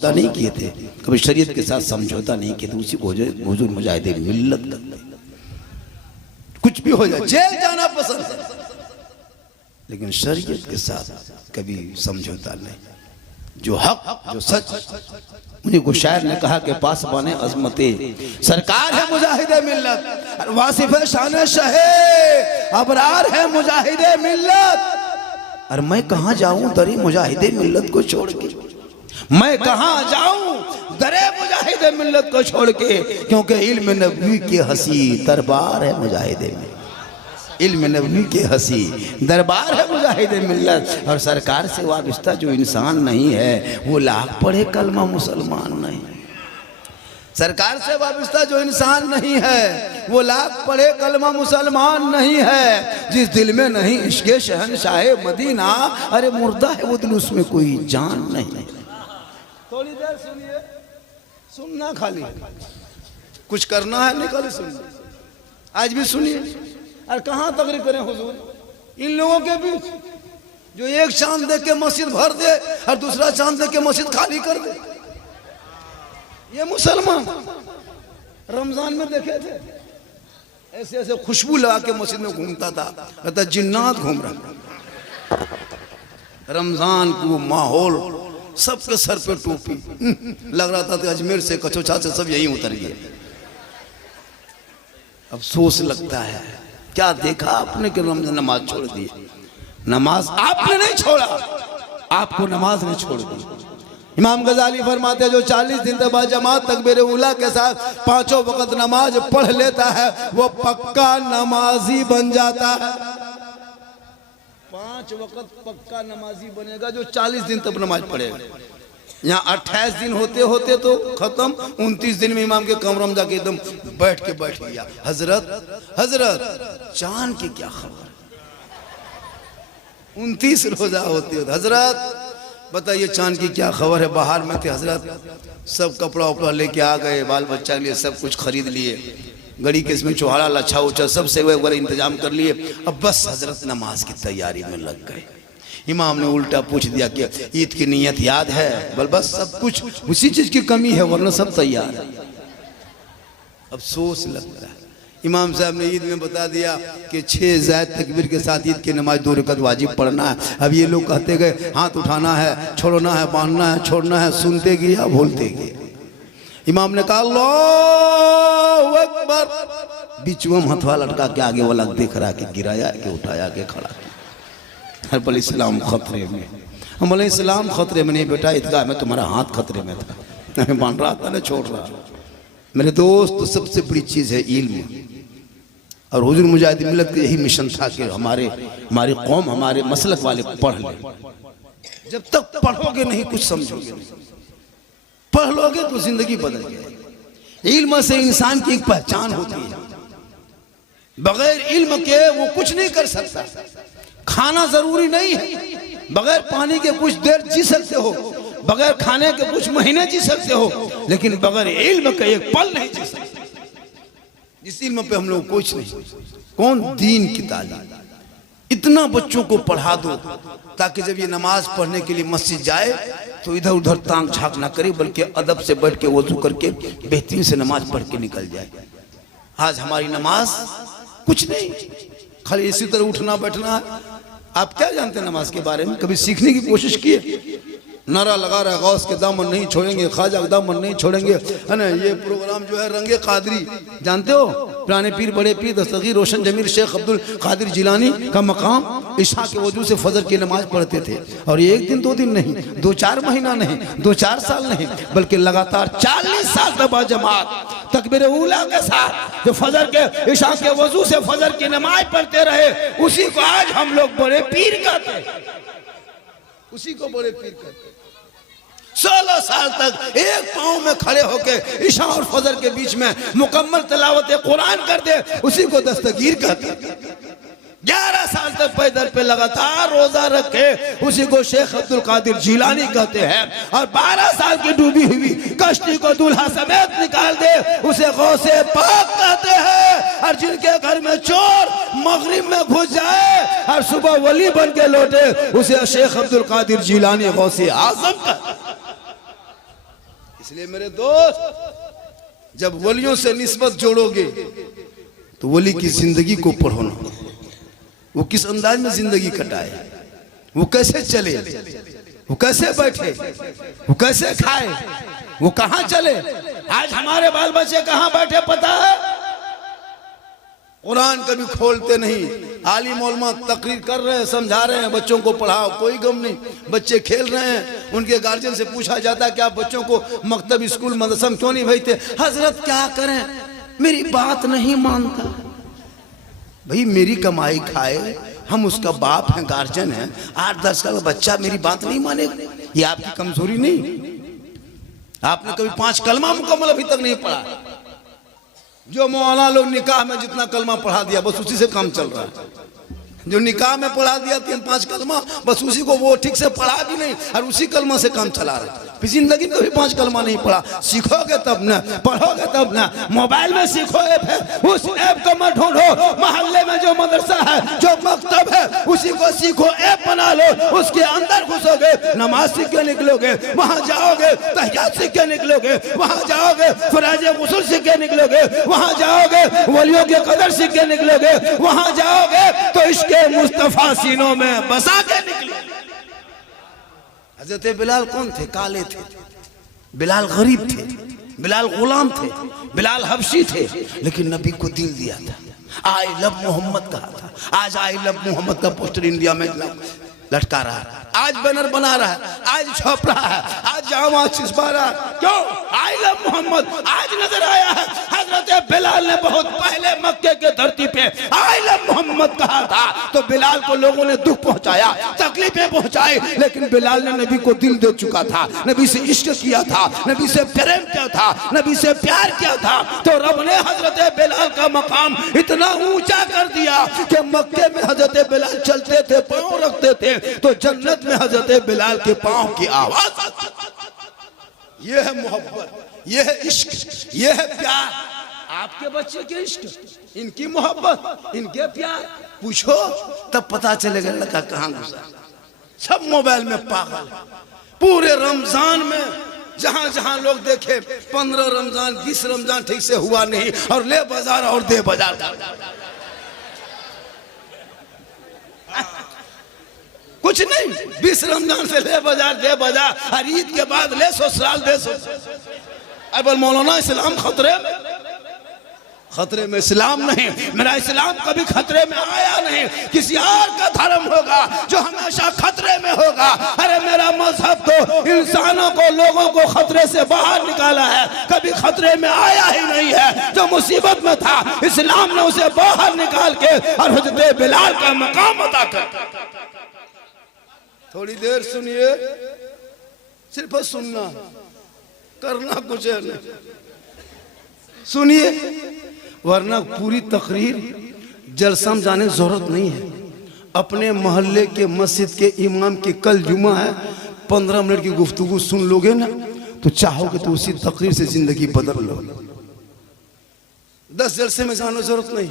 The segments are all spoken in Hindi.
नहीं किए थे, कभी शरीयत के साथ समझौता नहीं किया, तो उसी को हुजूर मुजाहिदे मिल्लत करते। कुछ भी हो जाए, जेल जाना पसंद है, लेकिन शरीयत के साथ कभी समझौता नहीं। जो हक जो सच, उन्हीं को शायर ने कहा कि पास बने अजमते सरकार है मुजाहिदे मिल्लत, वासिफ शान शहे अबरार है मुजाहिदे मिल्लत। और मैं कहाँ जाऊं दरे मुजाहिदे मिल्लत को छोड़ के, मैं कहाँ जाऊं दरे मुजाहिदे मिल्लत को छोड़ के, क्योंकि इल्म नबवी के हसी दरबार है मुजाहिदे में, इल्म नबवी के हसी दरबार है मुजाहिदे मिल्लत। और सरकार से वाबस्ता जो इंसान नहीं है वो लाख पढ़े कलमा मुसलमान नहीं। सरकार से वाबस्ता जो इंसान नहीं है वो लाख पढ़े कलमा मुसलमान नहीं है। जिस दिल में नहीं इश्क़े शहंशाहे मदीना, अरे मुर्दा है वो दिल, उसमें कोई जान नहीं। थोड़ी देर सुनिए, सुनना खाली, कुछ करना है निकल सुनिए, आज भी सुनिए। और कहाँ तकरीर करें हुजूर इन लोगों के बीच जो एक चांद देख के मस्जिद भर दे और दूसरा चांद देख के मस्जिद खाली कर दे। ये मुसलमान रमजान में देखे थे ऐसे ऐसे खुशबू लगा के मस्जिद में घूमता था, कहता जिन्नात घूम रहा। रमजान को माहौल, सबके सर पे टोपी, लग रहा था तो अजमेर से कचौचा से सब यही उतर गए। अफसोस लगता है, क्या देखा आपने कि रमजान नमाज छोड़ दी। नमाज आपने नहीं छोड़ा, आपको नमाज ने छोड़ दी। इमाम गजाली फरमाते जो 40 दिन तक जमात तकबीर उला के साथ पांचों वक्त नमाज पढ़ लेता है वो पक्का नमाजी बन जाता है। 5 वक्त पक्का नमाजी बनेगा जो 40 दिन तक नमाज पढ़ेगा। यहाँ 28 दिन होते होते तो खत्म, 29 दिन में इमाम के कमरे में जाके एकदम बैठ गया। हजरत चांद की क्या खबर, 29 रोजा होते होते हजरत बताइए चांद की क्या खबर है। बाहर में थे हजरत, सब कपड़ा उपड़ा लेके आ गए, बाल बच्चा के लिए सब कुछ खरीद लिए, गड़ी के इसमें चौहाड़ा लच्छा उच्छा सब सेवा वगैरह इंतजाम कर लिए। अब बस हजरत नमाज की तैयारी में लग गए। इमाम ने उल्टा पूछ दिया कि ईद की नियत याद है? बस सब कुछ उसी चीज की कमी है, वरना सब तैयार है। अफसोस लगता है, इमाम साहब ने ईद में बता दिया कि 6 ज़ायद तकबीर के साथ ईद की नमाज 2 रकात वाजिब पढ़ना है। अब ये लोग कहते गए हाथ उठाना है, छोड़ना है, बांधना है, छोड़ना है, सुनते गए या भूलते गए। इमाम ने कहा अल्लाहु अकबर, बीचों में हथवा लटका के आगे वाला देख रहा कि गिराया के उठाया के खड़ा। हर पल इस्लाम खतरे में, हम बोले इस्लाम खतरे में नहीं बेटा, ईदगाह में तुम्हारा हाथ खतरे में था, मैं बांध रहा था ना छोड़ रहा। मेरे दोस्त, सबसे बड़ी चीज़ है इल्म। और हुजूर मुजाहिद मिल्लत का यही मिशन था कि हमारी कौम, हमारे मसलक वाले पढ़ ले। जब तक पढ़ोगे नहीं कुछ समझोगे, पढ़ लोगे तो जिंदगी बदल जाएगी। इल्म से इंसान की एक पहचान होती है, बगैर इल्म के वो कुछ नहीं कर सकता। खाना जरूरी नहीं है, बगैर पानी के कुछ देर जी सकते हो, बगैर खाने के कुछ महीने जी सकते हो, लेकिन बगैर इल्म के एक पल नहीं जी सकते। जिस इल्म पे हम लोग कुछ नहीं, कौन दीन की तालीम। इतना बच्चों को पढ़ा दो ताकि जब ये नमाज पढ़ने के लिए मस्जिद जाए तो इधर उधर तांग झांक ना करे, बल्कि अदब से बैठ के वजू करके बेहतरीन से नमाज पढ़ के निकल जाए। आज हमारी नमाज कुछ नहीं, खाली इसी तरह उठना बैठना है। आप क्या जानते हैं नमाज के बारे में? कभी सीखने की कोशिश किए? नारा लगा रहा है गौस के दामन नहीं छोड़ेंगे, ख्वाजा के दामन नहीं छोड़ेंगे, है ना। ये प्रोग्राम जो है रंगे कादरी, जानते हो? पुराने पीर, बड़े पीर दस्तगीर रोशन जमीर शेख अब्दुल कादिर जिलानी का मकाम इशा के वजू से फजर की नमाज पढ़ते थे। और ये 1 दिन 2 दिन नहीं, 2-4 महीना नहीं, 2-4 साल नहीं, बल्कि लगातार 40 साल तक जमात तकबीर उला के साथ जो फजर के इशा के वजू से फजर की नमाज पढ़ते रहे, उसी को आज हम लोग बड़े पीर कहते हैं, उसी को बड़े पीर कहते हैं। 16 साल तक एक पांव में खड़े होकर इशा और फजर के बीच में मुकम्मल तिलावत कुरान करते, उसी को दस्तगीर कहते। 11 साल तक पैदल पे लगातार रोजा रखे, उसी को शेख अब्दुल कादिर जिलानी कहते हैं। और 12 साल की डूबी हुई कश्ती को दूल्हा समेत निकाल दे, उसे गौसे पाक कहते हैं। और जिनके घर में चोर मगरिब में घुस जाए और सुबह वली बन के लौटे, उसे शेख अब्दुल कादिर जिलानी गौसे आजम कहते हैं। इसलिए मेरे दोस्त, जब वलियों से निस्बत जोड़ोगे तो वली की जिंदगी को पढ़ो ना, वो किस अंदाज में जिंदगी कटाए, वो कैसे चले, वो कैसे बैठे, वो कैसे खाए, वो कहां चले। आज हमारे बाल बच्चे कहां बैठे पता है? कुरान कभी खोलते नहीं। आलिम उलमा तकरीर कर रहे हैं, समझा रहे हैं, बच्चों को पढ़ाओ, कोई गम नहीं। बच्चे खेल रहे हैं, उनके गार्जियन से पूछा जाता है कि आप बच्चों को मकतब स्कूल मदरसा क्यों नहीं भेजते? हजरत क्या करें, मेरी बात नहीं मानता। भाई मेरी कमाई खाए, हम उसका बाप हैं, गार्जियन हैं। 8-10 साल का बच्चा मेरी बात नहीं मानेगा, ये आपकी कमजोरी नहीं। आपने कभी 5 कलमा मुकम्मल अभी तक नहीं पढ़ा। जो मौलाना लोग निकाह में जितना कलमा पढ़ा दिया बस उसी से काम चल रहा है। जो निकाह में पढ़ा दिया 3-5 कलमा, बस उसी को वो ठीक से पढ़ा भी नहीं और उसी कलमा से काम चला रहे हैं। जिंदगी में कभी 5 कलमा नहीं पढ़ा। सीखोगे तब ना, पढ़ोगे तब ना। मोबाइल में सीखो ऐप है, उस ऐप को मत ढूंढो। मोहल्ले में जो मदरसा है, जो मकतब है, उसी को सीखो, ऐप बना लो, उसके अंदर घुसोगे, नमाज सीख के निकलोगे, वहां जाओगे, तहियात सीख के निकलोगे, वहां जाओगे, फराज़े गुस्ल सीख के निकलोगे, वहां जाओगे, वलियों के कदर सीख के निकलोगे, वहां जाओगे तो इसके मुस्तफा सीनों में बसा के निकलोगे। हजरत बिलाल कौन थे? काले थे। बिलाल गरीब थे, बिलाल गुलाम थे, बिलाल हबशी थे, लेकिन नबी को दिल दिया था। आई लव मोहम्मद कहा था। आज आई लव मोहम्मद का पोस्टर इंडिया में लटका रहा है, आज बैनर बना रहा है, आज छाप रहा है, आज जामा छिपा रहा है। क्यों? आई लव मोहम्मद आज नजर आया है। हजरत बिलाल ने बहुत पहले मक्के के धरती पे आई लव मोहम्मद कहा था, तो बिलाल को लोगों ने दुख पहुंचाया, तकलीफें पहुंचाई, लेकिन बिलाल ने नबी को दिल दे चुका था, नबी से इश्क किया था, नबी से प्रेम किया था, नबी से प्यार किया था। तो रब ने हजरत बिलाल का मकाम इतना ऊंचा कर दिया कि मक्के में हजरत बिलाल चलते थे, पांव रखते थे, तो जन्नत में हजरत बिलाल के पांव की आवाज। यह है मोहब्बत, यह है इश्क, यह है प्यार। आपके बच्चे के इश्क, इनकी मोहब्बत, इनके प्यार पूछो तब पता चलेगा लड़का कहां घुसा। सब मोबाइल में पागल। पूरे रमजान में जहां जहां लोग देखे 15 रमजान 20 रमजान ठीक से हुआ नहीं, और ले बाजार और दे बाजार। कुछ नहीं, 20 रमजान से ले बाजार दे बाजार, और ईद के बाद ले ससुराल दे ससुराल। अब मौलाना इस्लाम खतरे में? खतरे में इस्लाम नहीं, मेरा इस्लाम कभी खतरे में आया नहीं। किसी और का धर्म होगा जो हमेशा खतरे में होगा। अरे मेरा मजहब तो इंसानों को, लोगों को खतरे से बाहर निकाला है, कभी खतरे में आया ही नहीं है। जो मुसीबत में था इस्लाम ने उसे बाहर निकाल के और हजरत बिलाल का मकाम अता कर। थोड़ी देर सुनिए, सिर्फ सुनना, करना कुछ है नहीं, सुनिए, वरना पूरी तकरीर जलसा में जाने जरूरत नहीं है। अपने मोहल्ले के मस्जिद के इमाम की कल जुमा है, 15 मिनट की गुफ्तगू सुन लोगे ना तो चाहोगे तो उसी तकरीर से जिंदगी बदल लो। 10 जलसे में जाने जरूरत नहीं,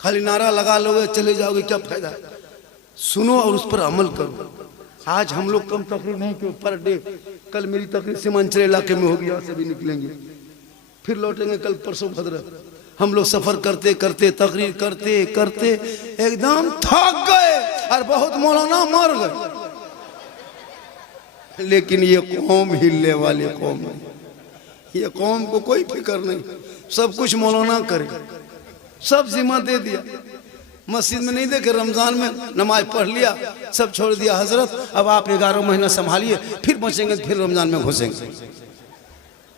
खाली नारा लगा लोगे चले जाओगे, क्या फायदा। सुनो और उस पर अमल करो। आज हम लोग कम तकरीर नहीं क्यों, पर डे। कल मेरी तकरीर सीमांचल इलाके में होगी, यहाँ से भी निकलेंगे, फिर लौटेंगे कल परसों भद्र। हम लोग सफर करते करते, तकरीर करते करते एकदम थक गए और बहुत मौलाना मर गए। लेकिन ये कौम हिलने वाले कौम है, ये कौम को कोई फिक्र नहीं, सब कुछ मौलाना करे, सब जिम्मा दे दिया। मस्जिद में नहीं देखे, रमजान में नमाज पढ़ लिया, सब छोड़ दिया। हजरत अब आप 11 महीना संभालिए, फिर बचेंगे, फिर रमजान में घुसेंगे।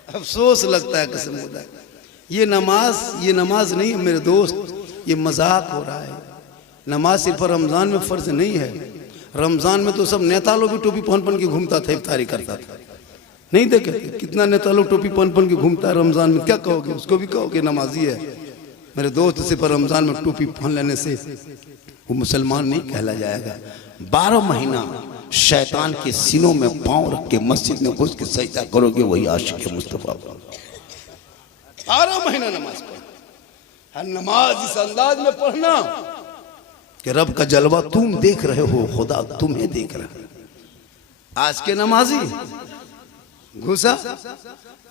अफसोस लगता है कसम खुदा। ये नमाज नहीं है मेरे दोस्त, ये मजाक हो रहा है। नमाज सिर्फ रमजान में फर्ज नहीं है। रमजान में तो सब नेता लोग भी टोपी पहन के घूमता था, इफ्तारी करता था, नहीं देखे कितना नेता लोग टोपी पहन के घूमता है रमजान में। क्या कहोगे उसको? भी कहोगे नमाजी है। मेरे दोस्त, सिर्फ रमजान में टोपी पहन लेने से वो मुसलमान नहीं कहला जाएगा। 12 महीना शैतान के सीनों में पांव रख के मस्जिद में घुस के सजदा करोगे, वही आशिक मुस्तफा। 12 महीना नमाज पढ़, नमाज इस अंदाज में पढ़ना कि रब का जलवा तुम देख रहे हो, खुदा तुम्हें देख रहा है। आज के नमाजी घुसा,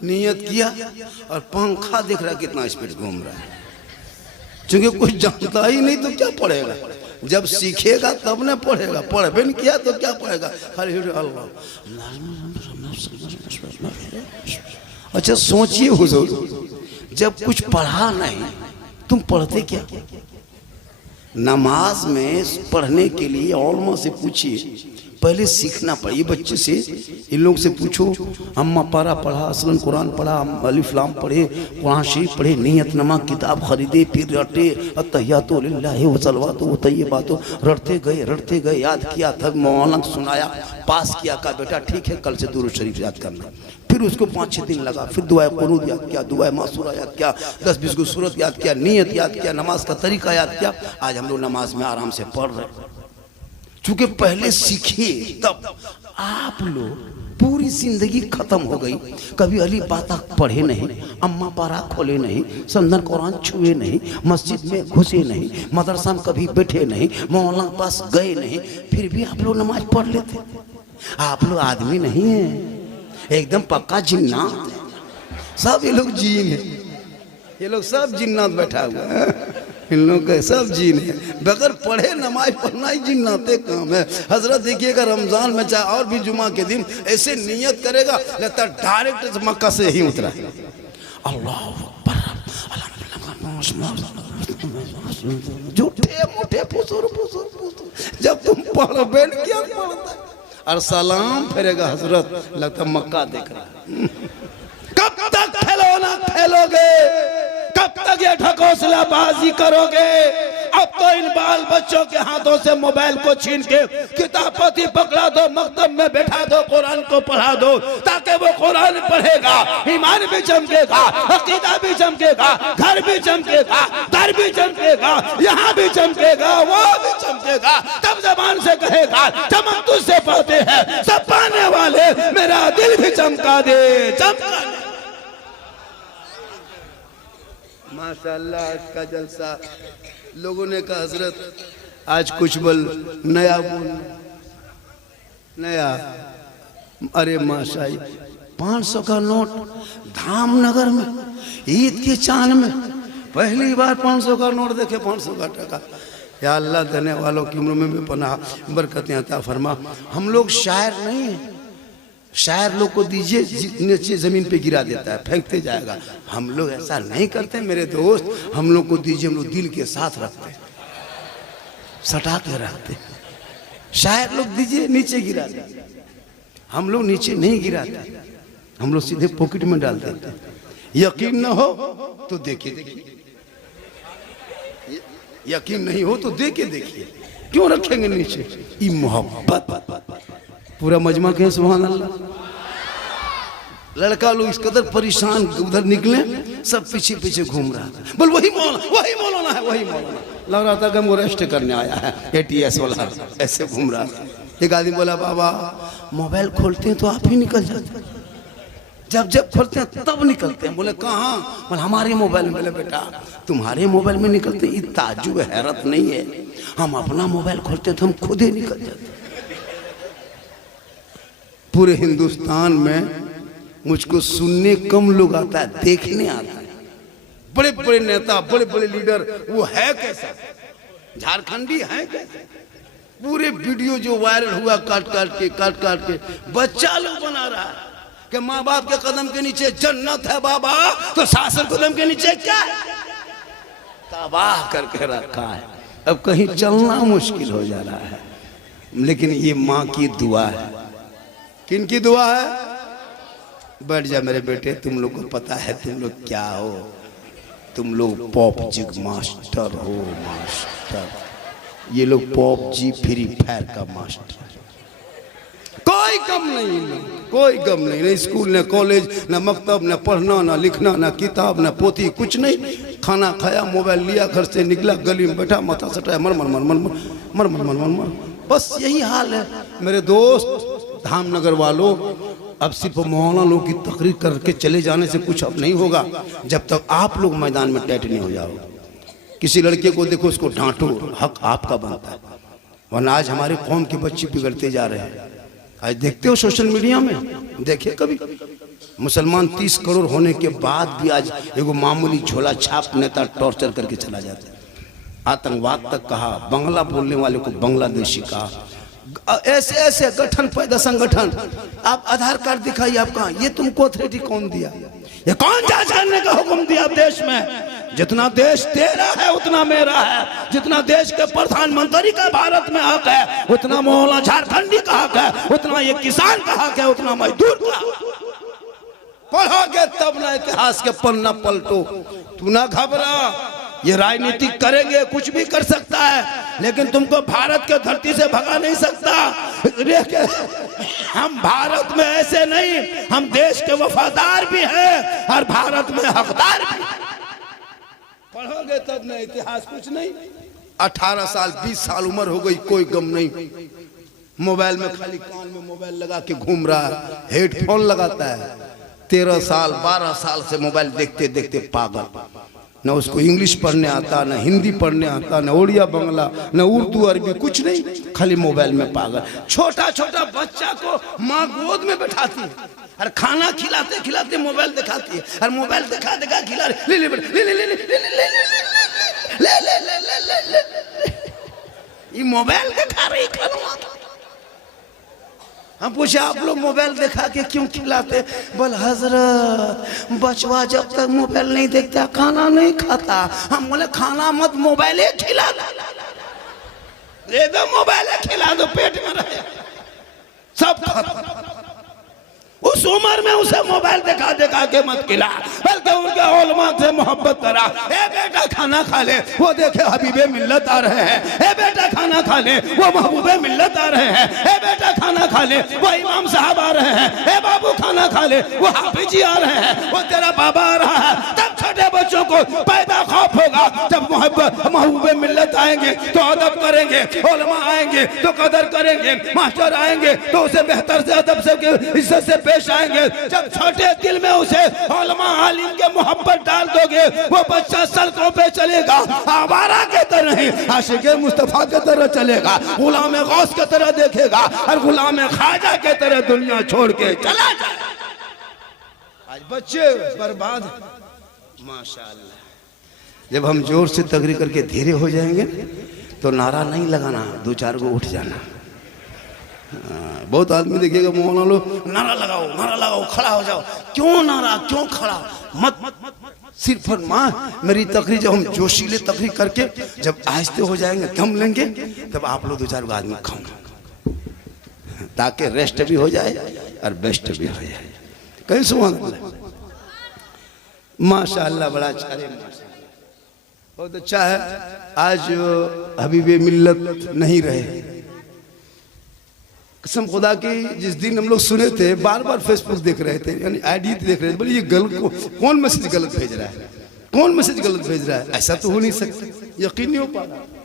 नियत किया और पंखा देख रहा कितना स्पीड घूम रहा है। क्योंकि कुछ जानता ही नहीं तो क्या पढ़ेगा, जब सीखेगा तब ना पढ़ेगा, पढ़बे नहीं किया तो क्या पढ़ेगा, खाली अल्लाह। अच्छा सोचिए हुजूर, जब कुछ पढ़ा नहीं तुम पढ़ते क्या? नमाज में पढ़ने के लिए औलमा से पूछिए, पहले सीखना पड़े। बच्चे से, इन लोग से पूछो, अम्मा पारा पढ़ा, असलन कुरान पढ़ा, अलिफ लाम पढ़े, कुरान शरीफ पढ़े, नियतनमा किताब खरीदे, फिर रटे, अत्तहियातु लिल्लाहि व सलवातु व तय्यबातु, रटते गए, याद किया, तब मौलाना सुनाया, पास किया, कहा बेटा ठीक है कल से दुरूद शरीफ याद करना। फिर उसको 5-6 दिन लगा, फिर दुआए कुनूत याद किया, दुआए मासूरा याद किया, 10-20 को सूरत याद किया, नियत याद किया, नमाज का तरीका याद किया। आज हम लोग नमाज में आराम से पढ़ रहे, चूंकि पहले सीखे तब। आप लोग पूरी जिंदगी खत्म हो गई, कभी अली बाता पढ़े नहीं, अम्मा पारा खोले नहीं, संदन कुरान छुए नहीं, मस्जिद में घुसे नहीं, मदरसा में कभी बैठे नहीं, मौलाना पास गए नहीं, फिर भी आप लोग नमाज पढ़ लेते। आप लोग आदमी नहीं है, एकदम पक्का जिन्नात है। सब ये लोग जीन है, ये लोग सब जिन्नात बैठा हुआ है, इन लोग के सब जीन है। बगैर पढ़े नमाज पढ़ना ही जिन्नाते काम है। हजरत देखिएगा रमजान में चाहे और भी जुमा के दिन ऐसे नियत करेगा, लगता डायरेक्ट मक्का से ही उतरा। अल्लाह झूठे मूठे फुसूर, जब तुम पढ़ोगे क्या पढ़ता और सलाम फेरेगा हजरत, लगता मक्का देख रहा। कब तक खिलौना खेलोगे, कब तक ये ढकोसलाबाजी करोगे? अब तो इन बाल बच्चों के हाथों से मोबाइल को छीन के किताब पति पकड़ा दो, मकतब में बैठा दो, कुरान को पढ़ा दो, ताकि वो कुरान पढ़ेगा, ईमान भी चमकेगा, अकीदा भी चमकेगा, घर भी चमकेगा, दर भी चमकेगा, यहाँ भी चमकेगा, वो भी चमकेगा। तब जबान से कहेगा चमक तुझसे पाते हैं सब पाने वाले, मेरा दिल भी चमका दे, चमका दे। माशाअल्लाह आज का जलसा। लोगों ने कहा हजरत आज कुछ बोल, नया बोल, नया। अरे माशाई 500 का नोट धामनगर में ईद के चांद में पहली बार 500 का नोट देखे, 500 का टका। या अल्लाह देने वालों की उम्र में भी पनाह बरकतें अता फरमा। हम लोग शायर नहीं हैं, शायर लोग को दीजिए नीचे जमीन पे गिरा देता है, फेंकते जाएगा। हम लोग ऐसा नहीं करते मेरे दोस्त, हम लोग को दीजिए, हम लोग दिल के साथ रखते, सटा के रखते। शायर लोग दीजिए नीचे गिरा देते, हम लोग नीचे नहीं गिराते, हम लोग सीधे पॉकेट में डाल देते। यकीन न हो तो देखिए, यकीन नहीं हो तो देखिए, क्यों रखेंगे नीचे? ये मोहब्बत। पूरा मजमा कहें सुभान अल्लाह। लड़का लोग इस कदर परेशान, उधर निकले सब पीछे पीछे घूम रहा था, बोल वही मौलाना है, वही मौलाना। लग रहा था कि वो रेस्ट करने आया है, ATS वाला, ऐसे घूम रहा था। एक आदमी बोला बाबा मोबाइल खोलते हैं तो आप ही निकल जाते, जब खोलते हैं तब निकलते हैं। बोले कहाँ? बोले हमारे मोबाइल में। बोले बेटा तुम्हारे मोबाइल में निकलते, ये ताज्जुब हैरत नहीं है, हम अपना मोबाइल खोलते तो हम खुद ही निकल जाते। पूरे हिंदुस्तान में मुझको सुनने कम लोग आता है, देखने आता है। बड़े बड़े नेता, बड़े बड़े लीडर, वो है कैसा? झारखंडी है कैसा? पूरे वीडियो जो वायरल हुआ काट काट के बच्चा लोग बना रहा है कि माँ बाप के कदम के नीचे जन्नत है बाबा, तो सासर कदम के नीचे क्या है? तबाह करके रखा है। अब कहीं चलना मुश्किल हो जा रहा है, लेकिन ये माँ की दुआ है। किन की दुआ है? बैठ जा मेरे बेटे, तुम लोग को पता है तुम लोग क्या हो, तुम लोग पॉप जिग मास्टर हो, मास्टर। ये लोग पॉप जी फ्री फायर का मास्टर, कोई कम नहीं, कोई कम नहीं, न स्कूल न कॉलेज न मकतब न पढ़ना न लिखना न किताब न पोथी, कुछ नहीं। खाना खाया, मोबाइल लिया, घर से निकला, गली में बैठा, माथा सटाया, मर मर मर मर मर मर मर मर, बस यही हाल है मेरे दोस्त। धामनगर वालों, अब सिर्फ मौलाना लोग की तकरीर करके चले जाने से कुछ अब नहीं होगा, जब तक आप लोग मैदान में टाइट नहीं हो जाओ। किसी लड़के को देखो, उसको डांटो, हक आपका बनता है। वरना आज हमारे कौम के बच्चे बिगड़ते जा रहे हैं। आज देखते हो सोशल मीडिया में, देखे कभी मुसलमान 30 करोड़ होने के बाद भी आज एगो मामूली झोला छाप नेता टॉर्चर करके चला जाता है। आतंकवाद तक कहा, बांग्ला बोलने वाले को बांग्लादेशी कहा, ऐसे ऐसे गठन पैदा संगठन। आप आधार कार्ड दिखाइए, आप कहाँ, ये तुमको अथॉरिटी कौन दिया, ये कौन जांच करने का हुक्म दिया देश में? जितना देश तेरा है उतना मेरा है, जितना देश के प्रधानमंत्री का भारत में हक है उतना मोहल्ला झारखंडी का हक है, उतना ये किसान का हक है, उतना मजदूर का। पढ़ोगे तब ना इतिहास के पन्ना पलटो। तू ना घबरा, ये राजनीति करेंगे, कुछ भी कर सकता है, लेकिन तुमको भारत के धरती से भगा नहीं सकता। हम भारत में ऐसे नहीं, हम देश के वफादार भी हैं और भारत में हकदार भी। पढ़ोगे तब ना, इतिहास कुछ नहीं। 18 साल 20 साल उम्र हो गई, कोई गम नहीं। मोबाइल में खाली कान में मोबाइल लगा के घूम रहा है, हेडफोन लगाता है। 13 साल 12 साल से मोबाइल देखते देखते पागल। न उसको इंग्लिश पढ़ने आता, न हिंदी पढ़ने आता, न उड़िया बंगला, न उर्दू अरबी, कुछ नहीं, खाली मोबाइल में पागल। छोटा छोटा बच्चा को माँ गोद में बैठाती है और खाना खिलाते खिलाते मोबाइल दिखाती है, और मोबाइल दिखा दिखा खिला ले ले ले ले ले ले ले ले ले, ये मोबाइल दिखा रही। हम पूछे आप लोग मोबाइल दिखा के क्यों खिलाते? बोल हजरत बचवा जब तक मोबाइल नहीं देखता खाना नहीं खाता। हम बोले खाना मत, मोबाइल खिला दो, मोबाइल खिला दो, पेट में रहे सब खत्म। उस उम्र में उसे मोबाइल दिखा दिखा के मत खिला, बल्कि उनके उलमा से मोहब्बत करा। ए बेटा खाना खा ले, वो देखे हबीबे मिल्लत आ रहे हैं। ए बेटा खाना खा ले, वो महबूबे मिल्लत आ रहे हैं। ए बेटा खाना खा ले, वो इमाम साहब आ रहे हैं। ए बाबू खाना खा ले, वो हाफिजी आ रहे हैं, वो तेरा बाबा आ रहा है। तब छोटे बच्चों को पैदा खौफ होगा। जब महबूबे मिल्लत आएंगे तो अदब करेंगे, उलमा आएंगे तो कदर करेंगे, मास्टर आएंगे तो उसे बेहतर से अदब से इज्जत से पेश आएंगे। जब छोटे दिल में उसे उलमा आलिम के मोहब्बत डाल दोगे, वो बच्चा सड़कों पे चलेगा, आवारा के तरह नहीं, आशिक़े मुस्तफा के तरह चलेगा, गुलाम गौस के तरह देखेगा और गुलाम ख्वाजा के तरह दुनिया छोड़ के चला जाए। आज बच्चे बर्बाद। माशाअल्लाह, जब हम जोर से तकरीर करके धीरे हो जाएंगे तो नारा नहीं लगाना, 2-4 को उठ जाना। बहुत आदमी देखिएगा मोहल्ला लोग नारा लगाओ, खड़ा हो जाओ। क्यों नारा, क्यों खड़ा? मत सिर्फ माँ मेरी तकरीर, जब हम जोशीले तकरीर करके जब आहिस्ते हो जाएंगे, दम लेंगे, तब आप लोग 2-4 आदमी खाओ, ताकि रेस्ट भी हो जाए और बेस्ट भी हो जाए। कहीं सुभान अल्लाह, माशाअल्लाह, बड़ा अच्छा है, बहुत अच्छा है। आज हबीबे मिल्लत नहीं रहे, कसम खुदा की। जिस दिन हम लोग सुने थे, बार बार फेसबुक देख रहे थे, यानी आईडी देख रहे थे, बोले ये गलत, कौन मैसेज गलत भेज रहा है, कौन मैसेज गलत भेज रहा है? ऐसा तो हो नहीं सकता, यकीन नहीं हो पा रहा।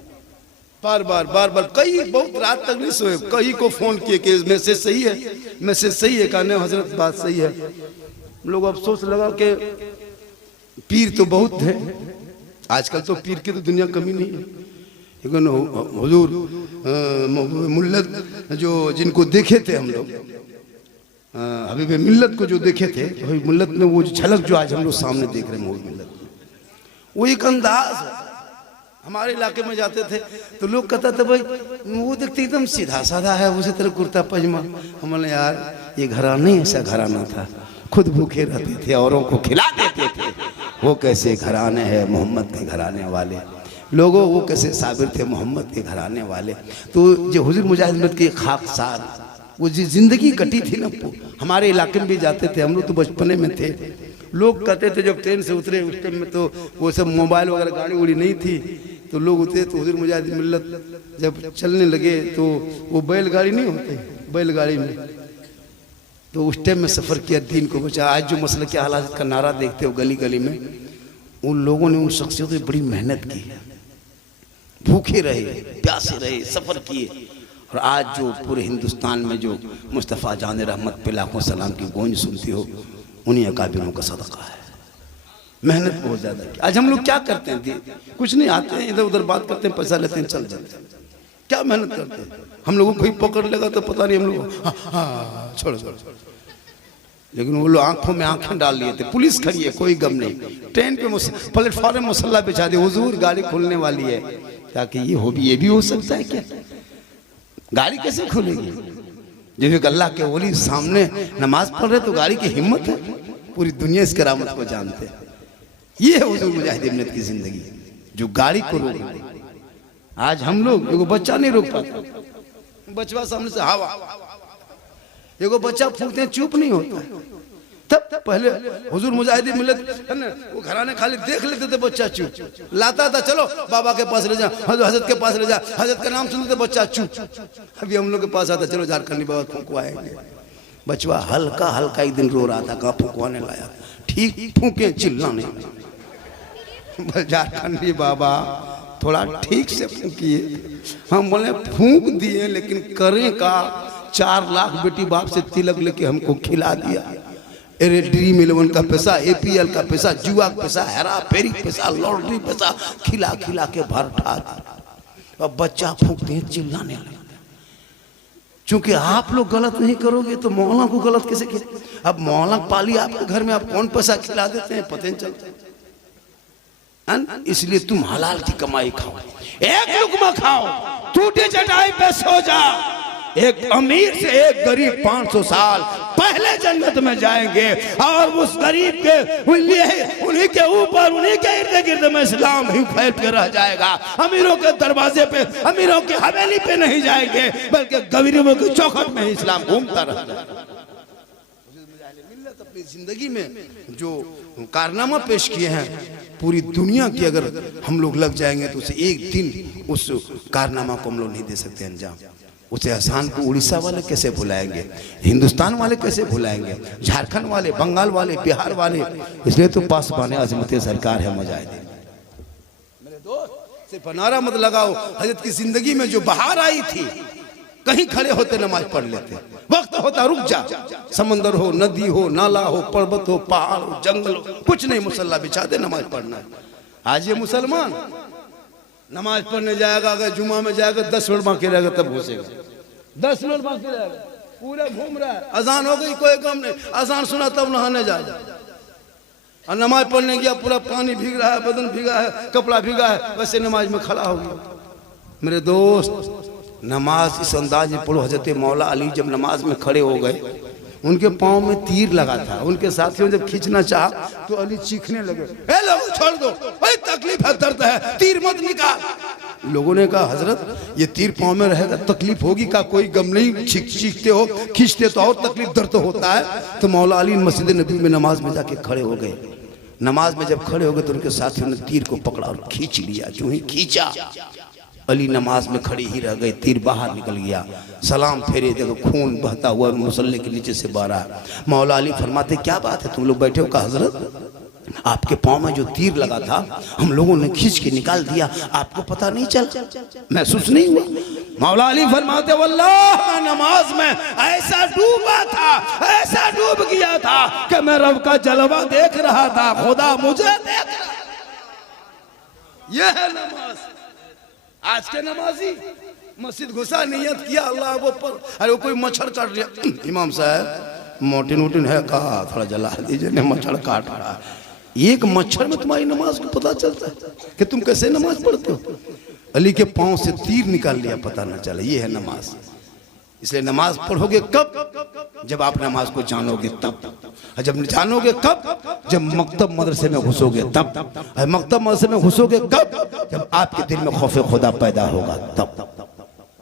बार बार कई, बहुत रात तक नहीं सोए, कई को फोन किए कि मैसेज सही है, मैसेज सही है, कहने हजरत बात सही है। लोग अफसोस लगा कि पीर तो बहुत है आजकल, तो पीर की तो दुनिया कमी नहीं है। लेकिन हुजूर मुल्लत जो जिनको देखे थे हम लोग, हबीबे मिल्लत को जो देखे थे, मुल्लत में वो झलक जो आज हम लोग सामने देख रहे हैं मिल्लत में, वो एक अंदाज। हमारे इलाके में जाते थे तो लोग कहता था भाई वो देखते एकदम सीधा साधा है, उसी तरह कुर्ता पजामा। हमने यार ये घराना नहीं, ऐसा घराना था, खुद भूखे रहते थे, औरों को खिला देते थे। वो कैसे घराने हैं मोहम्मद के घराने वाले लोगों, वो कैसे साबिर थे मोहम्मद के घराने वाले। तो जो हुजूर मुजाहिद की खाकसार, वो जी जिंदगी कटी थी ना, हमारे इलाके में भी जाते थे हम लोग, तो बचपने में थे। लोग कहते थे जब ट्रेन से उतरे उस टाइम में तो वो सब मोबाइल वगैरह गाड़ी उड़ी नहीं थी, तो लोग उतरे तो हुजूर मुजाहिद मिल्लत जब चलने लगे तो वो बैलगाड़ी नहीं होते, बैलगाड़ी में तो उस टाइम में सफ़र किया, दीन को बचा। आज जो मसले के हालात का नारा देखते हो गली गली में, उन लोगों ने, उन शख्सियतों ने बड़ी मेहनत की, भूखे रहे, प्यासे रहे, सफ़र किए। और आज जो पूरे हिंदुस्तान में जो मुस्तफ़ा जान रहमत पे लाखों सलाम की गूंज सुनती हो, उन्हीं अकाबिरों का सदका है। मेहनत बहुत ज़्यादा की। आज हम लोग क्या करते हैं? कुछ नहीं, आते हैं इधर उधर बात करते हैं, पैसा लेते हैं, चल जाते हैं। क्या मेहनत करते हैं? हम लोगों को कोई पकड़ लेगा तो पता नहीं, हम लोग छोड़ो। लेकिन वो लोग आंखों में आंखें डाल लिए थे। पुलिस खड़ी है, कोई गम नहीं। ट्रेन पे प्लेटफॉर्म में मुसल्ला बिछा दे, हुजूर गाड़ी खुलने वाली है। क्या कि ये भी हो सकता है क्या? गाड़ी कैसे खुलेगी? जब अल्लाह के वली सामने नमाज पढ़ रहे तो गाड़ी की हिम्मत है। पूरी दुनिया इस करामत को जानते हैं। ये है हुजूर मुजाहिद मिल्लत की जिंदगी, जो गाड़ी को रोक दे। आज हम लोग, एगो बच्चा नहीं रोक पाता, बचवा सामने से हवा, एगो बच्चा फूकते हैं चुप नहीं होता है। तब पहले हुजूर मुजाहिद मिल्लत है ना, वो घराने खाली देख लेते थे बच्चा चुप, लाता था चलो बाबा के पास ले जा, हजरत के पास ले जा, हजरत का नाम सुनते बच्चा चुप। अभी हम लोग के पास आता, चलो झारखंडी बाबा फूंकवाएंगे। बचवा हल्का हल्का एक दिन रो रहा था, कहाँ फूंकवाने लाया, ठीक फूके चिल्लाने, झारखंडी बाबा थोड़ा ठीक से फूकिए। हम बोले फूंक दिए, लेकिन करें का? 4 लाख बेटी बाप से तिलक लेके हमको खिला दिया। अरे ड्रीम 11 का पैसा, APL का पैसा, जुआ का पैसा, हेरा फेरी पैसा, लॉटरी पैसा खिला खिला के भर ठा दिया। अब बच्चा फूकते हैं चिल्लाने लगे। चूंकि आप लोग गलत नहीं करोगे तो मौला को गलत कैसे किया? अब मौला पाली आपके घर में, आप कौन पैसा खिला देते हैं पता नहीं चलता। इसलिए तुम हलाल की कमाई खाओ, एक लुकमा खाओ, टूटी चटाई पे सो जा। एक अमीर से एक गरीब 500 साल पहले जन्नत में जाएंगे, और उस गरीब के उन्हीं के ऊपर, उन्हीं के इर्द गिर्द में इस्लाम ही फैल के रह जाएगा। अमीरों के दरवाजे पे, अमीरों की हवेली पे नहीं जाएंगे, बल्कि गरीबों की चौखट में ही इस्लाम घूमता रहेगा। अपनी जिंदगी में जो कारनामा पेश किए हैं, पूरी दुनिया की अगर हम लोग लग जाएंगे तो उसे एक दिन उस कारनामा को हम लोग नहीं दे सकते अंजाम। उसे आसान को उड़ीसा वाले कैसे भुलाएंगे, हिंदुस्तान वाले कैसे भुलाएंगे, झारखंड वाले, बंगाल वाले, बिहार वाले। इसलिए तो पासवान अजमत सरकार है मुजाहिदीन। मेरे दोस्त सिर्फ नारा मत लगाओ। हजरत की जिंदगी में जो बहार आई थी, कहीं खड़े होते नमाज पढ़ लेते, वक्त होता रुक जा, समंदर हो, नदी हो, नाला हो, पर्वत हो, पहाड़ हो, जंगल हो, कुछ नहीं, मुसल्ला बिछा दे, नमाज पढ़ना है। आज ये मुसलमान नमाज पढ़ने जाएगा, अगर जुमा में जाएगा 10 मिनट बाकी रहेगा तब घुसेगा, 10 मिनट बाकी रहेगा, पूरा घूम रहा है। अजान हो गई, कोई काम नहीं, अजान सुना तब नहाने जाएगा, और नमाज पढ़ने गया, पूरा पानी भीग रहा है, बदन भीगा है, कपड़ा भीगा है, वैसे नमाज में खड़ा हो गया। मेरे दोस्त, नमाज इस अंदाज में पढ़ो। हजरत मौला अली जब नमाज में खड़े हो गए, उनके पाँव में तीर लगा था। उनके साथियों जब खींचना चाहा तो अली चीखने लगे, ए लोगों छोड़ दो, भाई तकलीफ है, दर्द है, तीर मत निकाल। लोगों ने कहा हजरत ये तीर पाँव में रहेगा तकलीफ होगी का? कोई गम नहीं, चीखते हो, खींचते तो और तकलीफ, दर्द होता है। तो मौला अली मस्जिद नबी में नमाज में जाके खड़े हो गए। नमाज में जब खड़े हो गए तो उनके साथियों ने तीर को पकड़ा और खींच लिया। जो ही खींचा, अली नमाज में खड़ी ही रह गए, तीर बाहर निकल गया। सलाम फेरे, देखो खून बहता हुआ मुसल्ले के नीचे से बह रहा है। मौला अली फरमाते, क्या बात है, तुम लोग बैठे हो? का हजरत आपके पाँव में जो तीर लगा था हम लोगों ने खींच के निकाल दिया, आपको पता नहीं चला, महसूस नहीं हुआ? मौला अली फरमाते, वल्लाह मैं नमाज में ऐसा डूबा था, ऐसा डूब गया था कि मैं रब का जलवा देख रहा था, खुदा मुझे देख रहा। यह है नमाज। आज के नमाजी मस्जिद घुसा, नियत किया अल्लाह वो पर, अरे वो कोई मच्छर काट लिया, इमाम साहब मोटिन वोटिन है, कहा थोड़ा जला दीजिए, ने मच्छर काट रहा है। एक मच्छर में तुम्हारी नमाज को पता चलता है कि तुम कैसे नमाज पढ़ते हो। अली के पाँव से तीर निकाल लिया, पता न चला। ये है नमाज। इसलिए नमाज पढ़ोगे कब? जब आप नमाज को जानोगे तब। जब जानोगे कब? जब मकतब मदरसे में घुसोगे तब। मकतब मदरसे में घुसोगे कब? जब आपके दिल में खौफ खुदा पैदा होगा तब।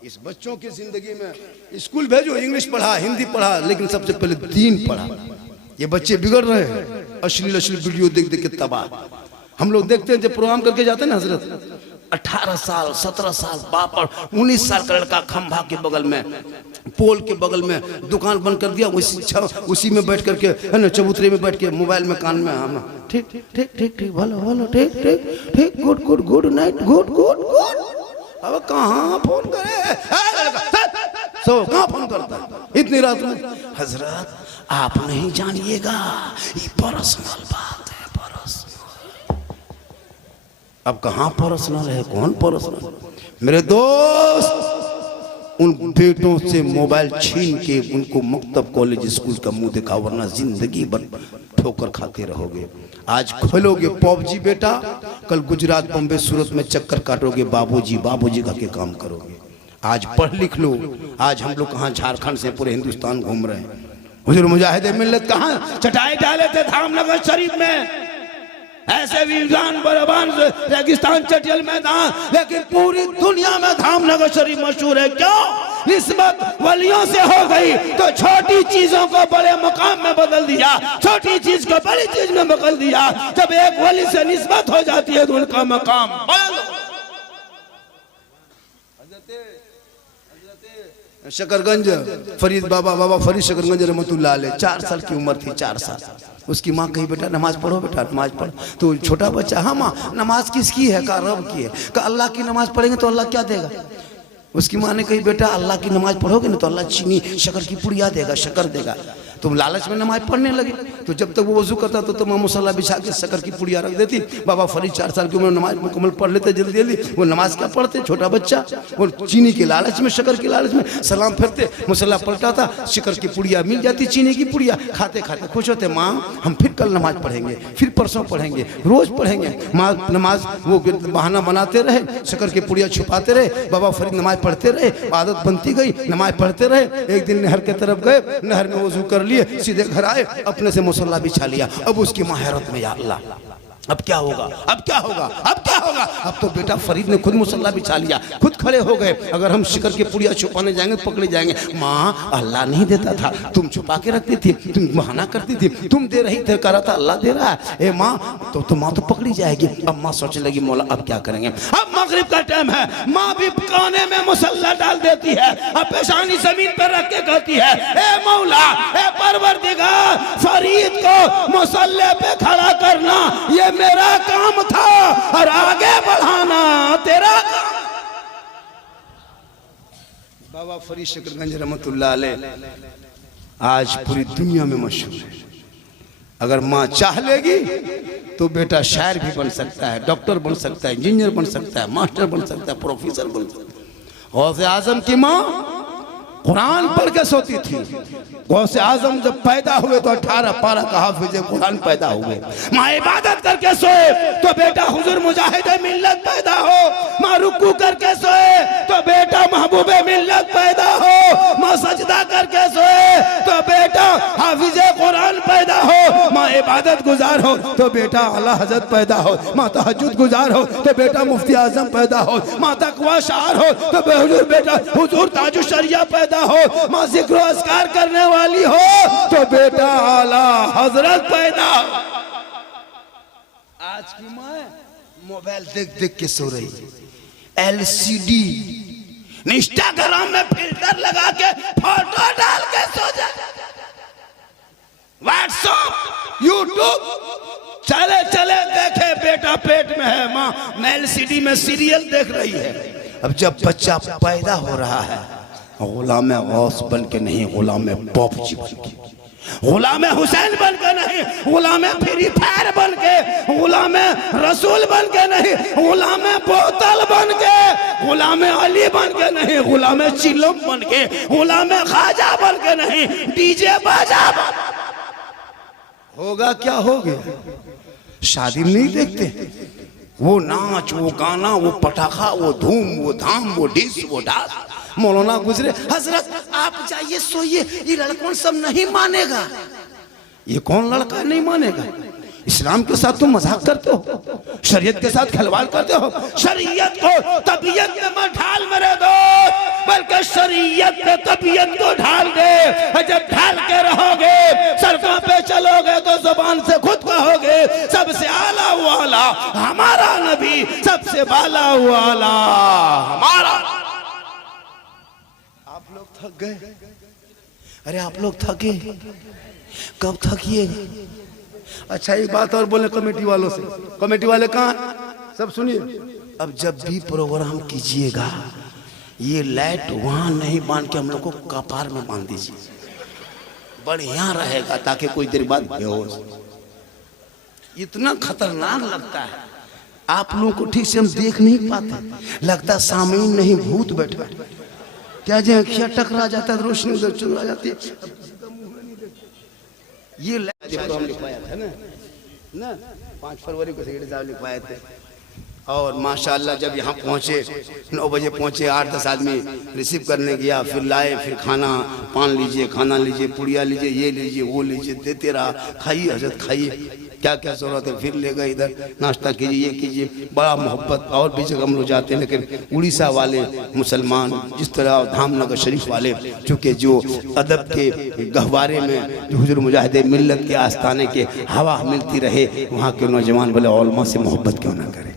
इस बच्चों की जिंदगी में स्कूल भेजो, इंग्लिश पढ़ा, हिंदी पढ़ा, लेकिन सबसे पहले दीन पढ़ा। ये बच्चे बिगड़ रहे हैं, अश्लील वीडियो देख देख के तबाह। हम लोग देखते हैं जब प्रोग्राम करके जाते हैं ना हजरत, 18 साल 17 साल बाप और 19 साल का लड़का खंभा के बगल में, पोल के बगल में दुकान बंद कर दिया, उसी में बैठ करके है ना, चबूतरे में बैठ के मोबाइल में कान में, हम ठीक ठीक ठीक ठीक ठीक भलो भलो ठीक ठीक ठीक good good good night good good good. अब कहाँ फोन करे, सो कहाँ फोन करता इतनी रात में? हजरत आप नहीं जानिएगा, ये पर्सनल बात है, पर्सनल। अब कहाँ पर्सनल है, कौन पर्सनल? मेरे दोस्त उन बेटों से मोबाइल छीन के उनको मकतब कॉलेज स्कूल का मुंह दिखा, वरना जिंदगी भर ठोकर खाते रहोगे। आज खोलोगे पबजी बेटा, कल गुजरात बम्बे सूरत में चक्कर काटोगे, बाबूजी बाबूजी का के काम करोगे। आज पढ़ लिख लो। आज हम लोग कहाँ झारखंड से पूरे हिंदुस्तान घूम रहे हैं। हुजूर मुजाहिदे मिल्लत कहाँ चटाई डाले थे धामनगर शरीफ में, ऐसे वीरान बरबान रेगिस्तान चटियल मैदान, लेकिन पूरी दुनिया में धामनगर शरीफ मशहूर है। क्यों? निस्बत वलियों से हो गई तो छोटी चीजों को बड़े मकाम में बदल दिया, छोटी चीज को बड़ी चीज में बदल दिया। जब एक वली से निस्बत हो जाती है तो उनका मकाम बदल। शकरगंज फरीद बाबा फरीद शकरगंज रहमतुल्लाह अलैह, 4 साल की उम्र थी, 4 साल। उसकी माँ कही बेटा नमाज पढ़ो, बेटा नमाज पढ़। तो छोटा बच्चा, हाँ माँ नमाज किसकी है? कहा रब की है। कहा अल्लाह की नमाज पढ़ेंगे तो अल्लाह क्या देगा? उसकी माँ ने कही बेटा अल्लाह की नमाज पढ़ोगे ना तो अल्लाह चीनी शक्कर की पुड़िया देगा, शक्कर देगा। तुम लालच में नमाज पढ़ने लगे। तो जब तक वो वजू करता तो माँ मुसल्ला बिछा के शक्कर की पुड़िया रख देती। बाबा फरीद 4 साल की उम्र में नमाज मुकम्मल पढ़ लेते जल्दी जल्दी। वो नमाज क्या पढ़ते, छोटा बच्चा, वो चीनी के लालच में, शक्कर के लालच में सलाम फिरते, मुसल्ला पलटा था, शक्कर की पुड़िया मिल जाती, चीनी की पुड़िया खाते खाते खुश होते। माँ हम फिर कल नमाज पढ़ेंगे, फिर परसों पढ़ेंगे, रोज पढ़ेंगे। माँ नमाज वो बहाना बनाते रहे, शक्कर की पुड़िया छुपाते रहे। बाबा फरीद नमाज पढ़ते रहे, आदत बनती गई, नमाज पढ़ते रहे। एक दिन नहर के तरफ गए, नहर में वजू कर लिए, सीधे घर आए, अपने से मुसल्ला बिछा लिया। अब उसकी माँ हैरत में, या अल्लाह अब क्या होगा, अब क्या होगा, अब क्या होगा? अब तो बेटा फरीद ने खुद मुसल्ला बिछा लिया, खुद खड़े हो गए। अगर हम शिकर की पुड़िया छुपाने जाएंगे पकड़े जाएंगे। माँ अल्लाह नहीं देता था, तुम छुपा के रखती थी, तुम बहाना करती थी, तुम दे रही थे, कह रहा था अल्लाह दे रहा है। ए माँ तो माँ तो पकड़ी जाएगी। अब माँ सोचने लगी मौला अब क्या करेंगे? अब मगरिब का टाइम है, माँ भी कोने में मुसल्ला डाल देती है, अब पेशानी जमीन पर रख के कहती है ए मौला, ए परवरदिगार, फरीद को मुसल्ले पे खड़ा करना ये मेरा काम था और आगे बढ़ाना तेरा काम। बाबा फरीद शकरगंज रहमतुल्लाह अलैह आज पूरी दुनिया में मशहूर है। अगर माँ चाह लेगी तो बेटा शायर भी बन सकता है, डॉक्टर बन सकता है, इंजीनियर बन सकता है, मास्टर बन सकता है, प्रोफेसर बन सकता है। गौसे आजम की माँ कुरान पढ़ के सोती थी। गौसे आजम जब पैदा हुए तो 18 पारा का हाफिज कुरान पैदा हुए। माँ इबादत करके सोए तो बेटा हुजूर मुजाहिदे मिल्लत पैदा हो। माँ रुकू करके सोए तो बेटा महबूबे मिल्लत पैदा हो। माँ सजदा करके सोए तो बेटा हाफिज कुरान पैदा हो। माँ इबादत गुजार हो तो बेटा आला हजरत पैदा हो। माँ तहज्जुद गुजार हो तो बेटा मुफ्ती आजम पैदा हो। माँ तकवा शार हो तो हुजूर बेटा हुजूर ताजुश शरिया पैदा हो। माँ जिक्र अस्कार करने वाली हो तो बेटा आला हजरत पैदा। आज की माँ मोबाइल देख देख के सो रही है, LCD इंस्टाग्राम में फिल्टर लगा के फोटो डाल के सो जाए, व्हाट्सएप यूट्यूब चले चले देखे, बेटा पेट में है, माँ LCD में सीरियल देख रही है। अब जब बच्चा पैदा हो रहा है गुलाम गौस बन के नहीं, गुलाम पॉपजी बन के, गुलाम हुसैन बन के नहीं, गुलाम फ्री फायर बन के, गुलाम रसूल बन के नहीं, गुलाम बोतल बन के, गुलाम अली बन के नहीं, गुलाम चिलम बन के, गुलाम खाजा बन के नहीं, डीजे बाजा बन। होगा क्या हो गया? शादी में नहीं देखते वो नाच, वो गाना, वो पटाखा, वो धूम, वो धाम, वो डिस, वो डांस। मौलाना गुजरे हजरत आप जाइए सोइए, ये लड़कों सब नहीं मानेगा। ये कौन लड़का नहीं मानेगा? इस्लाम के साथ तुम मजाक करते हो, शरीयत के साथ खिलवाड़ करते हो। शरीयत को तबीयत में मत ढाल मेरे दोस्त, बल्कि शरीयत पे तबीयत को ढाल दे। जब ढाल के रहोगे, सड़कों पे चलोगे तो जुबान से खुद कहोगे सबसे आला वाला हमारा नबी, सबसे बाला वाला हमारा। आप लोग थक गए? अरे आप लोग थके? कब थकिए? अच्छा एक बात और बोले कमेटी वालों से, कमेटी वाले कहाँ सब सुनिए, अब जब भी प्रोग्राम कीजिएगा ये लाइट वहां नहीं बांध के हम लोग को कपार में बांध दीजिए, बढ़िया रहेगा, ताकि कोई देर बाद बेहोश। इतना खतरनाक लगता है, आप लोगों को ठीक से हम देख नहीं पाते, लगता सामने नहीं भूत बैठा। क्या जो अखियाँ टकरा जाता है, रोशनी उधर चला जाती है। ये हम लिखवाया था ना 5 फरवरी को सेक्रेटरी साहब लिखवाए थे। और माशाल्लाह जब यहाँ पहुँचे 9 बजे पहुँचे, 8-10 आदमी रिसीव करने गया, फिर लाए, फिर खाना, पान लीजिए, खाना लीजिए, पुड़िया लीजिए, ये लीजिए, वो लीजिए, देते रहा, खाइए हजरत खाइए, क्या क्या ज़रूरत है, फिर ले गए इधर नाश्ता कीजिए, ये कीजिए, बड़ा मोहब्बत। और भी जगह हम लोग जाते हैं, लेकिन उड़ीसा वाले मुसलमान जिस तरह धामनगर शरीफ वाले, चूँकि जो अदब के गहवारे में जो हुजूर मुजाहिद मिल्लत के आस्थाने के हवा मिलती रहे, वहाँ के नौजवान बोले औलमा से मोहब्बत क्यों ना करें।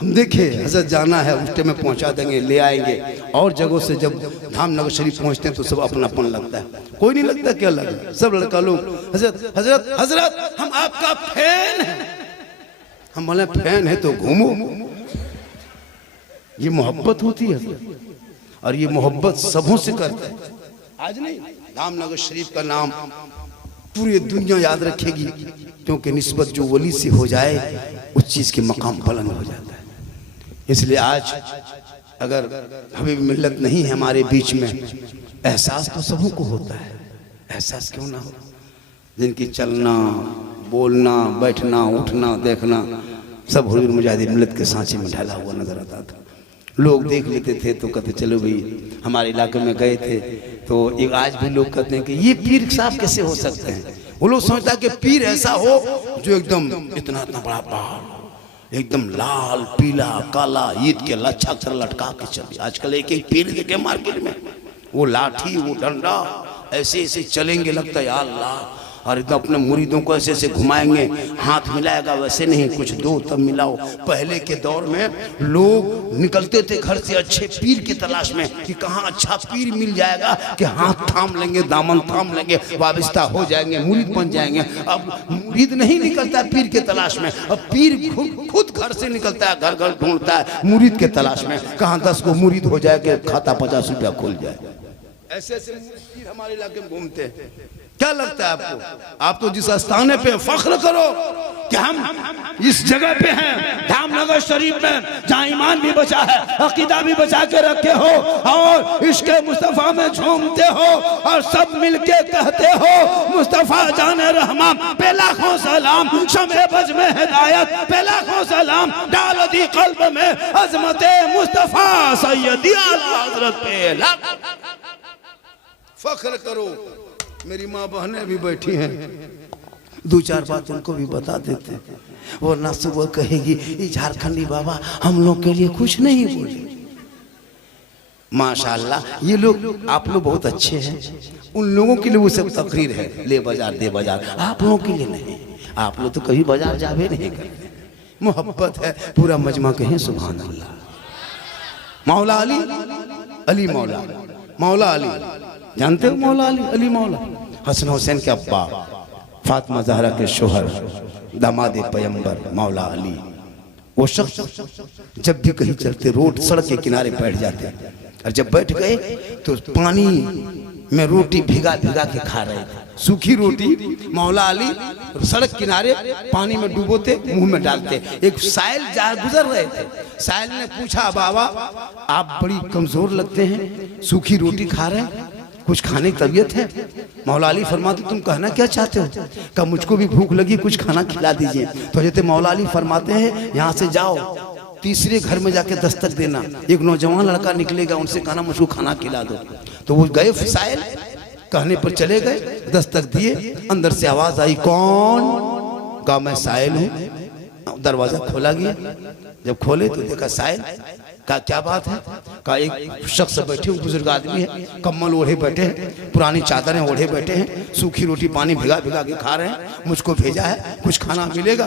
हम देखे हजरत जाना है, उस टाइम में पहुँचा देंगे, ले आएंगे। और जगहों से जब धामनगर शरीफ पहुँचते हैं तो सब अपनापन लगता है, कोई नहीं लगता क्या लगा, सब लड़का लोग हजरत हजरत हजरत हम आपका फैन हैं। हम बोले फैन है तो घूमो। ये मोहब्बत होती है, और ये मोहब्बत सबों से करता है। आज नहीं, धामनगर शरीफ का नाम पूरी दुनिया याद रखेगी, क्योंकि निस्बत जो वली से हो जाए उस चीज़ के मकाम बुलंद हो जाता है। इसलिए आज अगर हबीब मिल्लत नहीं है हमारे बीच में, एहसास तो सबों को होता है, एहसास क्यों ना हो। जिनकी चलना, बोलना, बैठना, उठना, देखना सब हुजूर मुजाहिद मिल्लत के सांचे में ढला हुआ नजर आता था। लोग देख लेते थे तो कहते चलो भाई, हमारे इलाके में गए थे तो एक आज भी लोग कहते हैं कि ये पीर साहब कैसे हो सकते हैं। वो लोग सोचता है कि पीर ऐसा हो जो एकदम इतना इतना बड़ा पहाड़, एकदम लाल पीला काला ईद के लच्छा कर लटका के चले। आजकल एक एक पीर देखे मार्केट में, वो लाठी, वो डंडा, ऐसे ऐसे चलेंगे, लगता है या अल्लाह। और एकदम अपने मुरीदों को ऐसे ऐसे घुमाएंगे, हाथ मिलाएगा, वैसे नहीं, कुछ दो तब मिलाओ। पहले के दौर में लोग निकलते थे घर से अच्छे पीर की तलाश में कि कहाँ अच्छा पीर मिल जाएगा कि हाथ थाम लेंगे, दामन थाम लेंगे, वाबिस्ता हो जाएंगे, मुरीद बन जाएंगे। अब मुरीद नहीं निकलता पीर के तलाश में, अब पीर खुद घर से निकलता है, घर घर ढूंढता है मुरीद के तलाश में, कहाँ 10 को मुरीद हो जाए कि खाता 50 रुपया खुल जाए। ऐसे ऐसे पीर हमारे इलाके में घूमते हैं। क्या लगता है आपको? आप तो जिस आस्थाने पे फख्र करो कि हम इस जगह पे हैं, धामनगर शरीफ में, जहाँ ईमान भी बचा है, अकीदा भी बचा के रखे हो, और इश्क़े मुस्तफ़ा में झूमते हो, और सब मिलके कहते हो मुस्तफ़ा जाने रहमान पे लाखों सलाम, शमे बज में हिदायत पे लाखों सलाम, डाल दी कल्ब में अज़मते मुस्तफ़ा सैयदी आला हज़रत पे लाख फख्र करो। मेरी माँ बहनें भी बैठी हैं, 2-4 बात उनको भी बता देते हैं, वरना सुबह कहेगी ये झारखंडी बाबा हम लोग के लिए कुछ नहीं बोले। माशाल्लाह ये लोग, आप लोग बहुत अच्छे हैं, उन लोगों के लिए वो सब तकरीर है, ले बाजार दे बाजार, आप लोगों के लिए नहीं। आप लोग तो कभी बाजार जावे नहीं करते, मोहब्बत है, पूरा मजमा कहें सुभान अल्लाह। मौला अली, अली मौला, मौला अली, जानते हो मौला अली? अली मौला, हसन हुसैन के अब्बा, फातिमा ज़हरा के शोहर, दामाद पैगंबर मौला अली। वो शख्स जब भी कहीं चलते, रोड सड़क के किनारे बैठ जाते, और जब बैठ गए तो पानी में रोटी भिगा भिगा के खा रहे थे, सूखी रोटी मौला अली सड़क किनारे पानी में डुबोते, मुंह में डालते। एक साइल जा गुजर रहे थे, साइल ने पूछा बाबा आप बड़ी कमजोर लगते हैं, सूखी रोटी खा रहे हैं, कुछ खाने की तबीयत है? मौला अली फरमाते तुम कहना क्या चाहते हो? कहा मुझको भी भूख लगी, कुछ खाना खिला दीजिए। तो हज़रत मौला अली फरमाते हैं यहाँ से जाओ, तीसरे घर में जाके दस्तक देना, एक नौजवान लड़का निकलेगा, उनसे कहना मुझको खाना खिला दो। तो वो गए साइल, कहने पर चले गए, दस्तक दिए, अंदर से आवाज आई कौन? कहा मैं साइल हूँ। दरवाजा खोला गया, जब खोले तो देखा साइल। कहा क्या बात है? कहा एक शख्स बैठे, बुजुर्ग आदमी है, कम्बल ओढ़े बैठे हैं, पुरानी चादरें ओढ़े बैठे हैं, सूखी रोटी पानी भिगा भिगा के खा रहे हैं, मुझको भेजा है, कुछ खाना मिलेगा?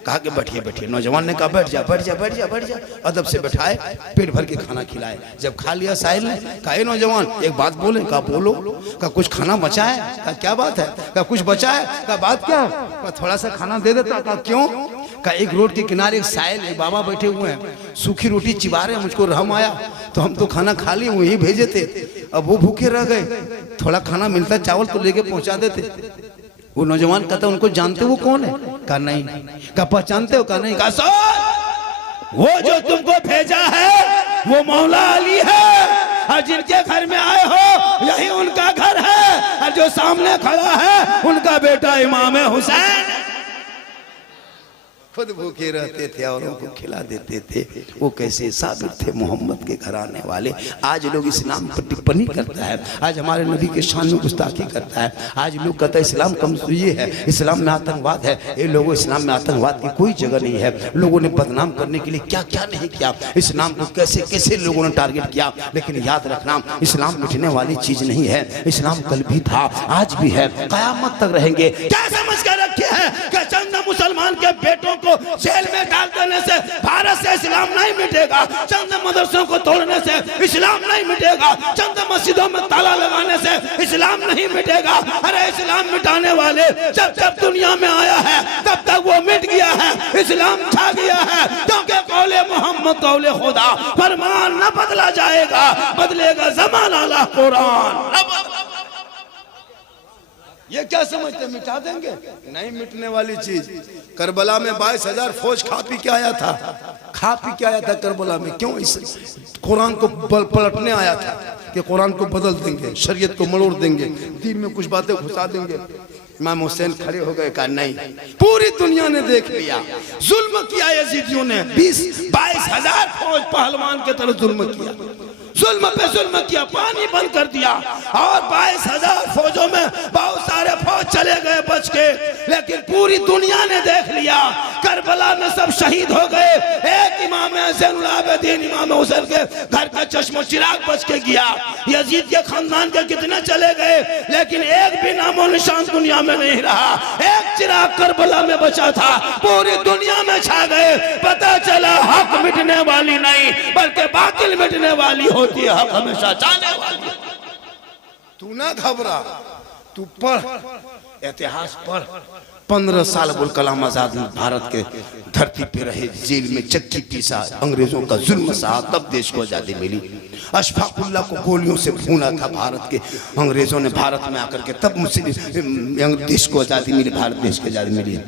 कहा कि बैठिए बैठिए। नौजवान ने कहा बैठ जा बैठ जा बैठ जा बैठ जा, अदब से बैठाए, पेट भर के खाना खिलाए। जब खा लिया साहिल ने, कहा ए नौजवान एक बात बोले? कहा बोलो। कहा कुछ खाना बचा है? कहा क्या बात है? कहा कुछ बचा है? कहा बात क्या? कहा थोड़ा सा खाना दे देता। कहा क्यों? कहा एक रोड के किनारे एक साहिल, एक बाबा बैठे हुए हैं, सूखी रोटी चिबा रहे हैं, मुझको रहम आया तो हम तो खाना खा लिए, वही भेजे थे, अब वो भूखे रह गए, थोड़ा खाना मिलता चावल तो लेके पहुंचा देते। वो नौजवान कहता उनको जानते वो कौन है? कहा नहीं। कहा पहचानते हो? कहा नहीं। कहा सर वो जो तुमको भेजा है वो मौला अली है, और जिनके घर में आए हो यही उनका घर है, और जो सामने खड़ा है उनका बेटा इमाम हुसैन। खुद भूखे रहते थे औरों को खिला देते थे। वो कैसे साबिर थे मोहम्मद के घराने वाले। आज लोग इस्लाम पर टिप्पणी करता है, आज हमारे नबी के शान में गुस्ताखी करता है, आज लोग कहते हैं इस्लाम कमजोरी है, इस्लाम में आतंकवाद है। ये लोगों, इस्लाम में आतंकवाद की कोई जगह नहीं है। लोगों ने बदनाम करने के लिए क्या क्या नहीं किया, इस्लाम को कैसे कैसे लोगों ने टारगेट किया। लेकिन याद रखना, इस्लाम मिटने वाली चीज नहीं है। इस्लाम कल भी था, आज भी है, कयामत तक रहेंगे। क्या समझ कर रखे है कि चंद मुसलमान के बेटों को जेल में डाल देने से भारत से इस्लाम नहीं मिटेगा, चंद मदरसों को तोड़ने से इस्लाम नहीं मिटेगा, चंद मस्जिदों में ताला लगाने से इस्लाम नहीं मिटेगा। अरे इस्लाम मिटाने वाले जब जब दुनिया में आया है तब तक वो मिट गया है, इस्लाम छा गया है। क्योंकि कौले मोहम्मद कौले खुदा, फरमान न बदला जाएगा, बदलेगा ज़माना अल्लाह कुरान। ये क्या समझते मिटा देंगे? नहीं मिटने वाली चीज। करबला में 22,000 फौज खा पी के आया था, खा पी के आया था करबला में। क्यों? इस कुरान को पलटने आया था कि कुरान को बदल देंगे, शरीयत को मरोड़ देंगे, दीन में कुछ बातें घुसा देंगे। इमाम हुसैन खड़े हो गए, कहा नहीं, पूरी दुनिया ने देख लिया, जुल्म किया यजीदियों ने। 22,000 फौज पहलवान के तरफ जुल्म किया, जुल्म पे जुल्म किया, पानी बंद कर दिया। और 22,000 फौजों में बहुत सारे फौज चले गए बच के, लेकिन पूरी दुनिया ने देख लिया करबला में सब शहीद हो गए। एक इमाम ज़ैनुल आबिदीन इमाम हुसैन के घर का चश्मो चिराग बच के गया। यजीद के खानदान के कितने चले गए, लेकिन एक भी नामो निशान दुनिया में नहीं रहा। एक चिराग करबला में बचा था, पूरी दुनिया में छा गए। पता चला हक मिटने वाली नहीं बल्कि बातिल मिटने वाली होती है, हक हमेशा चाहने वाली। तू ना घबरा, तू पढ़, इतिहास पढ़। 15 साल अबुल कलाम आजाद भारत के धरती पे रहे, जेल में चक्की पीसा, अंग्रेजों का जुल्म सहा, तब देश को आजादी मिली। अशफाकुल्लाह को गोलियों से भूना था भारत के अंग्रेजों ने भारत में आकर के, तब मुस्लिम देश को आजादी मिली, भारत देश को आजादी मिली।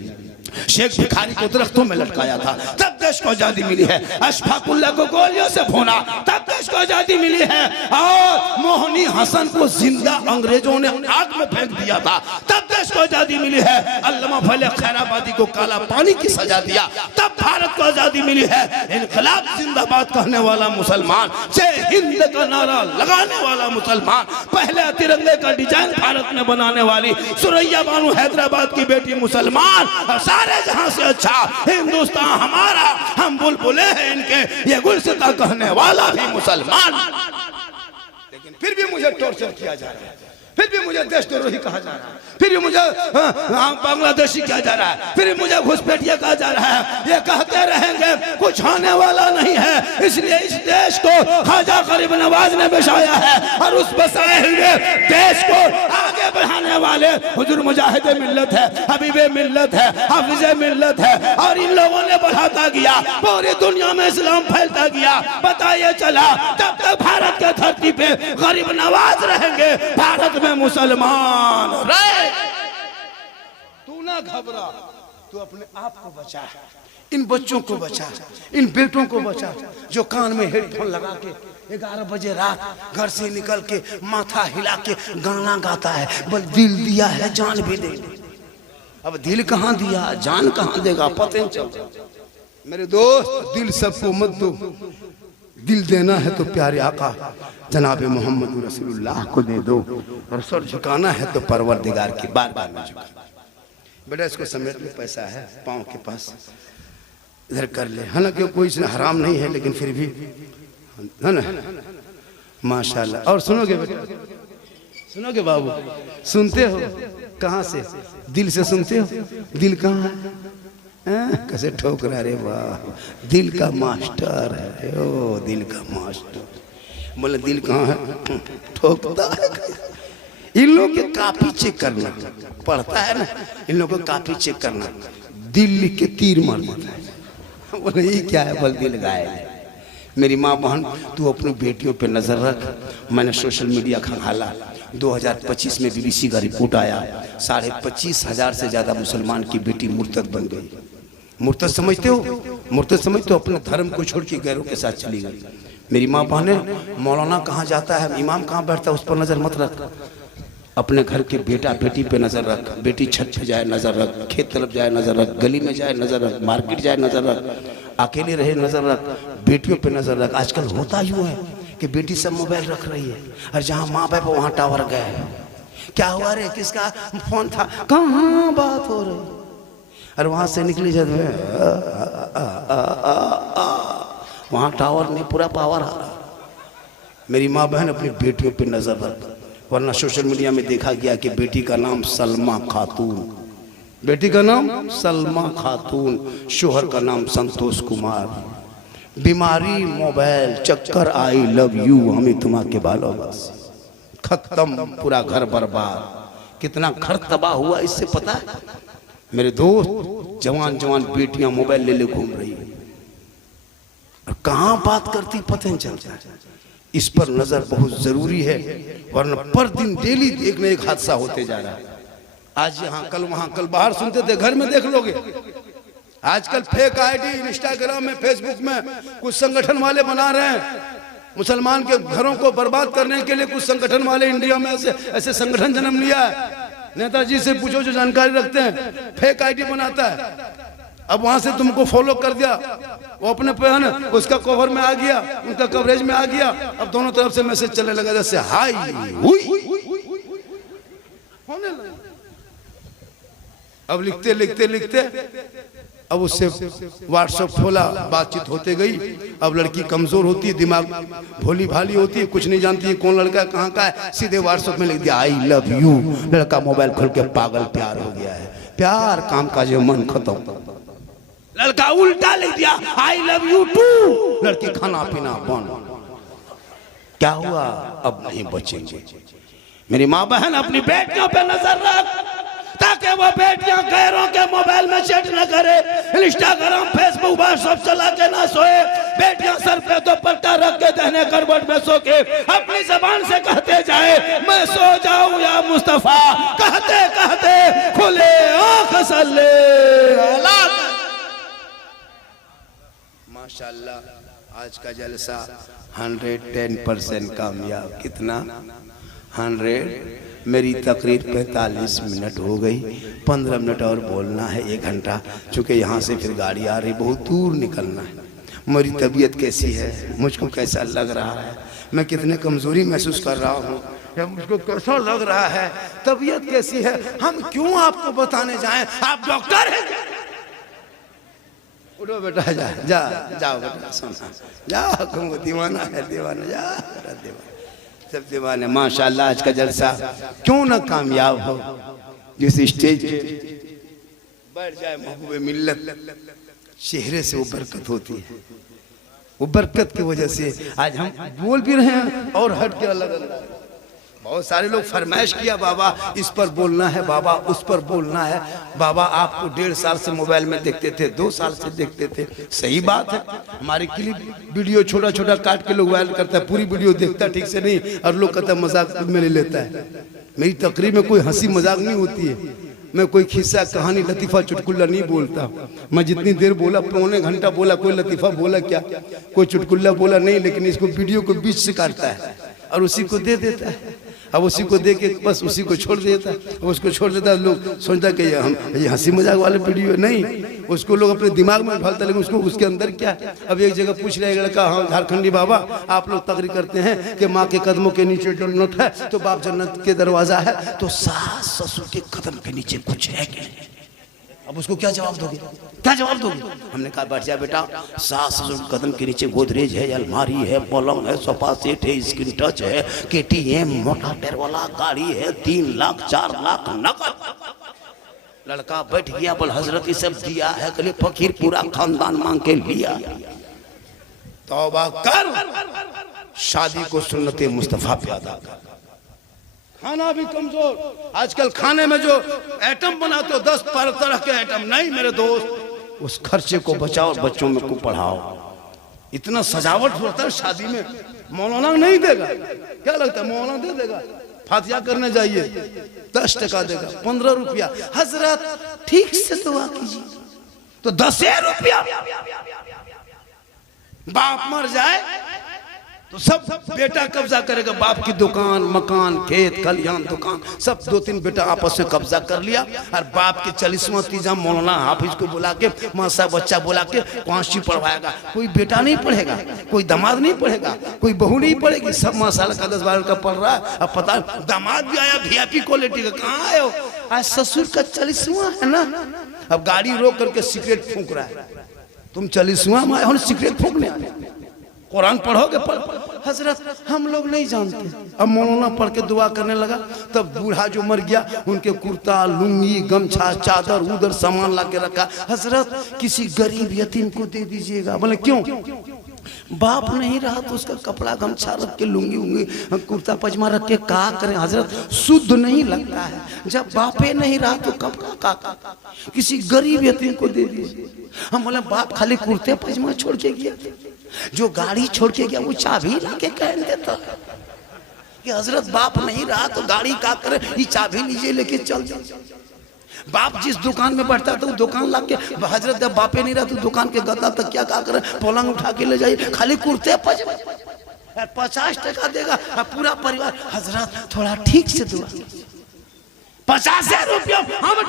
शेख भिखारी को दरख्तों में लटकाया था, तब देश को आजादी मिली है। अशफाकुल्लाह को गोलियों से भूना, तब देश को आजादी मिली है। और मोहनी हसन को जिंदा अंग्रेजों ने आग में फेंक दिया था, तब देश को आजादी मिली है। अल्लामा फजल खैराबादी को काला पानी की सजा दिया, तब भारत को आजादी मिली है। इनकलाब जिंदाबाद कहने वाला मुसलमान, जय हिंद का नारा लगाने वाला मुसलमान, पहले तिरंगे का डिजाइन भारत में बनाने वाली सुरैया बानू हैदराबाद की बेटी मुसलमान, सारे जहां से अच्छा हिंदुस्तान हमारा, हम बुलबुले हैं इनके, ये गुलसिता कहने वाला भी मुसलमान। लेकिन फिर भी मुझे टॉर्चर किया जा रहा है, फिर भी मुझे देशद्रोही कहा जा रहा है, फिर भी मुझे बांग्लादेशी कहा जा रहा है, फिर भी मुझे घुसपैठिया कहा जा रहा है। ये कहते रहेंगे, कुछ होने वाला नहीं है। इसलिए इस देश को ख्वाजा गरीब नवाज ने बसाया है, और उस बसाए हुए देश को आगे बढ़ाने वाले हुजूर मुजाहिद मिल्लत है, हबीबे मिल्लत है, हाफिजे मिल्लत है। और इन लोगों ने बढ़ाता गया, पूरी दुनिया में इस्लाम फैलता गया। पता ये चला, जब तक भारत के धरती पे गरीब नवाज रहेंगे, भारत में मुसलमान रहे। तू ना घबरा, तू अपने आप को बचा, इन बच्चों को बचा, इन बेटों को बचा जो कान में हेडफोन लगा के 11 बजे रात घर से निकल के माथा हिला के गाना गाता है, बल दिल दिया है जान भी दे। अब दिल कहाँ दिया, जान कहाँ देगा, पता नहीं चल। मेरे दोस्त, दिल सबको मत दो, दिल देना है तो प्यारे आका जनाब मोहम्मद रसूलुल्लाह को दे दो, और सर झुकाना है तो परवरदिगार की बारगाह में झुका। बेटा इसको समेट में पैसा है पाँव के पास, इधर कर ले। हालांकि कोई इसमें हराम नहीं है, लेकिन फिर भी है ना, माशाल्लाह। और सुनोगे बेटा, सुनोगे बाबू, सुनते हो कहाँ से? दिल से सुनते हो? दिल कहाँ है? कैसे ठोक रहा, रे वाह, दिल का मास्टर है, ओ दिल का मास्टर। बोले दिल कहाँ है? ठोकता है। इन लोगों के कापी चेक करना पड़ता है ना, इन लोगों को कापी चेक करना, दिल लिख के तीर मार देता है। बोले ये क्या है? बोल दिल गायब है। मेरी माँ बहन, तू अपनी बेटियों पे नजर रख। मैंने सोशल मीडिया खंगाला, 2025 में BBC का रिपोर्ट आया, 25,500 से ज्यादा मुसलमान की बेटी मुर्तद बन गई। मुर्तद समझते हो? मुर्तद समझते हो? अपने धर्म को छोड़ के गैरों के साथ चली गई। मेरी माँ बहने, मौलाना कहाँ जाता है, इमाम कहाँ बैठता है, उस पर नजर मत रख। अपने घर के बेटा बेटी पे नजर रख। बेटी छत पे जाए नजर रख, खेत तरफ जाए नजर रख, गली में जाए नजर रख, मार्केट जाए नजर रख, अकेले रहे नजर रख, बेटियों पे नजर रख। आजकल होता यूं है कि बेटी सब मोबाइल रख रही है और जहाँ माँ बाप वहाँ टावर गए। क्या हुआ रे, किसका फोन था, कहाँ बात हो रही, और वहां से निकली जब वहां टावर नहीं, पूरा पावर आ रहा। मेरी माँ बहन अपनी बेटियों पे नजर रख, वरना सोशल मीडिया में देखा गया कि बेटी का नाम सलमा खातून, बेटी का नाम सलमा खातून, शोहर का नाम संतोष कुमार। बीमारी मोबाइल, चक्कर आई लव यू, हमें तुम्हारे बालों बस, खत्म, पूरा घर बर्बाद। कितना घर तबाह हुआ इससे पता है? मेरे दोस्त, जवान जवान बेटियां मोबाइल ले ले घूम रही है और कहां बात करती पता नहीं चलता। इस पर नजर बहुत जरूरी है, वरना पर दिन डेली एक न एक हादसा होते जा रहा है। आज यहाँ कल वहां, कल बाहर सुनते थे, घर में देख लोगे। आजकल फेक आईडी इंस्टाग्राम में, फेसबुक में कुछ संगठन वाले बना रहे हैं। मुसलमान के घरों को बर्बाद करने के लिए कुछ संगठन वाले इंडिया में ऐसे संगठन जन्म लिया है। नेताजी से पूछो जो जानकारी रखते हैं, फेक आईडी बनाता है। अब वहां से तुमको फॉलो कर दिया, वो अपने पे है ना, उसका कवर में आ गया, उनका कवरेज में आ गया। अब दोनों तरफ से मैसेज चलने लगा, जैसे हाय हुई होने लगा। अब लिखते लिखते लिखते अब उससे व्हाट्सएप खोला, बातचीत होते गई। अब लड़की कमजोर होती है, दिमाग भोली भाली होती है, कुछ नहीं जानती है कौन लड़का कहाँ का है, सीधे व्हाट्सएप में लिख दिया आई लव यू। लड़का मोबाइल खोल के पागल प्यार हो गया है, प्यार काम का जो मन खत्म। लड़का उल्टा लिख दिया आई लव यू टू, लड़की खाना पीना बंद। क्या हुआ? अब नहीं बचेंगे। मेरी माँ बहन अपनी बेटियों पे नजर रख, ताकि वो बेटियां गैरों के मोबाइल में चैट न करे, इंस्टाग्राम फेसबुक व्हाट्सएप चला के ना सोए। बेटियां सर पे दुपट्टा रख के दहने करवट में सो के अपनी जबान से कहते जाए मैं सो जाऊं या मुस्तफा, कहते कहते खुले आंख सल्ले अला। माशाल्लाह आज का जलसा 110% कामयाब। कितना? 100। मेरी तकरीर 45 मिनट हो गई, 15 मिनट और बोलना है, 1 घंटा, चूँकि यहाँ से फिर गाड़ी आ रही, बहुत दूर निकलना है। मेरी तबीयत कैसी है, मुझको कैसा लग रहा है, मैं कितने कमज़ोरी महसूस कर रहा हूँ, या मुझको कैसा लग रहा है, तबीयत कैसी है, हम क्यों आपको बताने जाएं? आप डॉक्टर हैं? उठो बेटा, जा जा जाओ बेटा, सुना जाओ, तुमको दीवाना है, दीवाना, जा बेटा दीवाना, सब दीवाने। माशाल्लाह आज का जलसा क्यों ना कामयाब हो। जिस स्टेज बैठ जाए महबूब मिल्लत, चेहरे से वो बरकत होती है। वो बरकत की वजह से आज हम बोल भी रहे हैं और हट के अलग अलग। बहुत सारे लोग फरमाइश किया, बाबा इस पर बोलना है, बाबा उस पर बोलना है। बाबा आपको 1.5 साल से मोबाइल में देखते थे, 2 साल से देखते थे, सही बात है। हमारी क्लिप वीडियो छोटा छोटा काट के लोग वायरल करता है, पूरी वीडियो देखता ठीक से नहीं, और लोग कहता है मजाक में ले लेता है। मेरी तकरीर में कोई हंसी मजाक नहीं होती है, मैं कोई खिस्सा कहानी लतीफ़ा चुटकुल्ला नहीं बोलता। मैं जितनी देर बोला, 1.25 घंटा बोला, कोई लतीफ़ा बोला क्या, कोई चुटकुल्ला बोला नहीं, लेकिन इसको वीडियो को बीच से काटता है और उसी को दे देता है। अब उसी को दे के बस उसी को छोड़ देता है, उसको छोड़ देता है। लोग सोचता कि ये हंसी मजाक वाले वीडियो नहीं, उसको लोग अपने दिमाग में ढालता, लेकिन उसको उसके अंदर क्या है। अब एक जगह पूछ रहे लड़का, हाँ झारखंडी बाबा आप लोग तकरीर करते हैं कि माँ के कदमों के नीचे जन्नत है, तो बाप जन्नत के दरवाजा है, तो सास ससुर के कदम के नीचे कुछ है क्या? अब उसको क्या जवाब दोगे, क्या जवाब दोगे? हमने कहा बैठ जा बेटा, सास ससुर कदम के नीचे गोदरेज है, अलमारी है, पलंग है, सोफा सेट है, स्क्रीन टच है, KTM मोटा टायर वाला गाड़ी है, 3 लाख 4 लाख नकद। लड़का बैठ गया, बोल हजरत ये सब दिया है, कल फकीर पूरा खानदान मांग के लिया। तौबा कर, शादी को सुन्नते मुस्तफा पे अदा कर। खाना भी कमजोर, आजकल खाने में जो आइटम बनाते हो 10 तरह के आइटम, नहीं मेरे दोस्त, उस खर्चे को बचाओ, बच्चों में को पढ़ाओ। इतना सजावट होता है शादी में, मौलाना नहीं देगा, क्या लगता है मौलाना दे देगा? फातिहा करने जाइए 10 टका देगा, 15 रुपया। हजरत ठीक से दुआ कीजिए तो 10 रुपया। बाप मर जाए तो सब बेटा कब्जा करेगा, बाप की दुकान, मकान, खेत, खलिहान, दुकान, सब 2-3 बेटा आपस में कब्जा कर लिया। और बाप के 40वां तीजा मौलाना हाफिज को बुला के, मासा बच्चा बुला के कौंसी पढ़वाएगा। कोई बेटा नहीं पढ़ेगा, कोई दामाद नहीं पढ़ेगा, कोई बहू नहीं पढ़ेगी, सब माशाल्लाह का 10-12 का पढ़ रहा है। अब पता दामाद भी आया VIP क्वालिटी का, कहाँ आए हो? आज ससुर का 40वां है ना, अब गाड़ी रोक करके सिगरेट फूंक रहा है। तुम 40वां में आए हो सिगरेट फूंकने? कुरान पढ़ोगे? हजरत हम लोग नहीं जानते। अब मौलाना पढ़ के दुआ करने लगा, तब बूढ़ा जो मर गया उनके कुर्ता, लुंगी, गमछा, चादर उधर सामान ला के रखा। हजरत किसी गरीब यतीम को दे दीजिएगा। बोले क्यों? बाप नहीं रहा तो उसका कपड़ा गमछा रख के, लुंगी उंगी कुर्ता पजामा रख के का करें? हजरत शुद्ध नहीं लगता है। जब बापे नहीं रहा तो कपड़ा का किसी गरीब यतीम को दे दीजिए। हम बोले बाप खाली कुर्ते पजामा छोड़ के गया, जो गाड़ी छोड़ के गया वो चाबी लाके कह देता कि हजरत बाप नहीं रहा तो गाड़ी का करे, ये चाबी लीजिए लेके चल जाओ। बाप जिस दुकान में बैठता था वो दुकान ला के, हजरत जब बापे नहीं रहा तो दुकान के गद्दा तक क्या करे, पलंग उठा के ले जाइए, खाली कुर्ते पजामा 50 टका देगा पूरा परिवार। हजरत थोड़ा ठीक से दुआ, 50 रुपया हम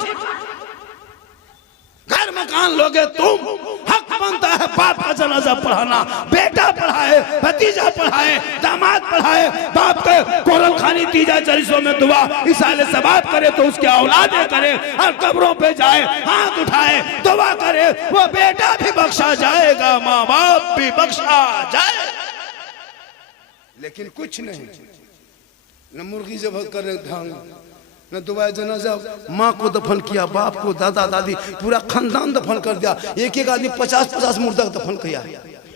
घर मकान लोगे तुम, हक बनता है बाप का जनाजा पढ़ाना। बेटा पढ़ाए, भतीजा पढ़ाए, दामाद पढ़ाए, बाप के कोरल खानी तीजा 40 में दुआ इसाले सवाब करे तो उसके औलादे करे, और कब्रों पे जाए हाथ उठाए दुआ करे, वो बेटा भी बख्शा जाएगा, माँ बाप भी बख्शा जाए। लेकिन कुछ नहीं, न मुर्गी जब करे ढंग, न दुआ जनाजा, माँ को दफन किया, बाप को, दादा दादी, पूरा खानदान दफन कर दिया। एक एक आदमी 50-50 मुर्दा दफन किया,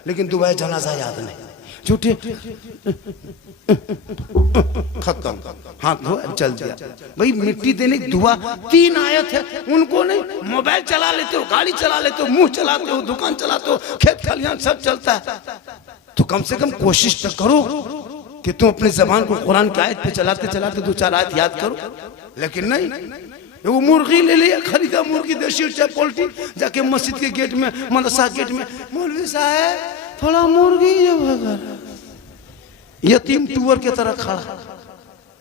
लेकिन दुआ जनाजा याद नहीं। झूठे खत्म, हाथ धोया चल दिया। भाई मिट्टी देने की दुआ 3 आयत है, उनको नहीं। मोबाइल चला लेते हो, गाड़ी चला लेते हो, मुंह चलाते हो, दुकान चलाते हो, खेत खलिहान सब चलता है, तो कम से कम कोशिश तो करो कि तुम अपनी जबान को कुरान की आयत पे चलाते चलाते 2-4 आयत याद करो। लेकिन नहीं, वो मुर्गी ले लिया, खरीदा मुर्गी, देशी चाहे पोल्ट्री, जाके मस्जिद के गेट में, मदरसा गेट में, मौलवी साहब थोड़ा मुर्गी यतीम टूअर की तरह खड़ा।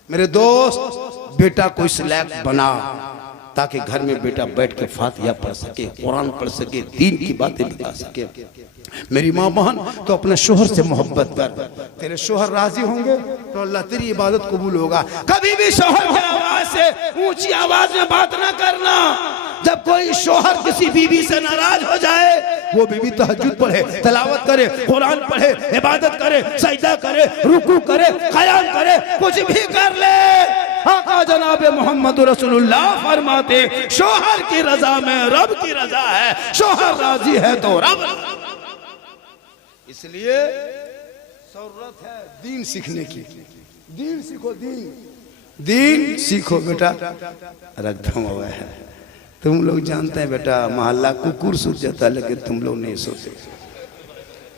मेरे दोस्त, बेटा को इस लायक बना ताकि घर में बेटा बैठ के फातिहा पढ़ सके, कुरान पढ़ सके, दीन की बातें बता सके। मेरी माँ बहन, तो अपने शोहर से मोहब्बत कर, तेरे शोहर राजी होंगे तो अल्लाह तेरी इबादत कबूल होगा। कभी भी शोहर की आवाज से ऊंची आवाज में बात ना करना। जब कोई शोहर किसी बीवी से नाराज हो जाए, वो बीवी तहज्जुद पढ़े, तिलावत करे, कुरान पढ़े, इबादत करे, सजदा करे, रुकू करे, क़याम करे, कुछ भी कर ले, आका जनाब मोहम्मद रसूलुल्लाह फरमाते शोहर की रजा में रब की रजा है, शोहर राजी है तो रब। इसलिए जरूरत है दीन सीखने की। दीन सीखो, दीन सीखो बेटा। रखा हुआ है, तुम लोग जानते हैं बेटा, मोहल्ला कुकुर सूझ जाता है, लेकिन तुम लोग नहीं सोते।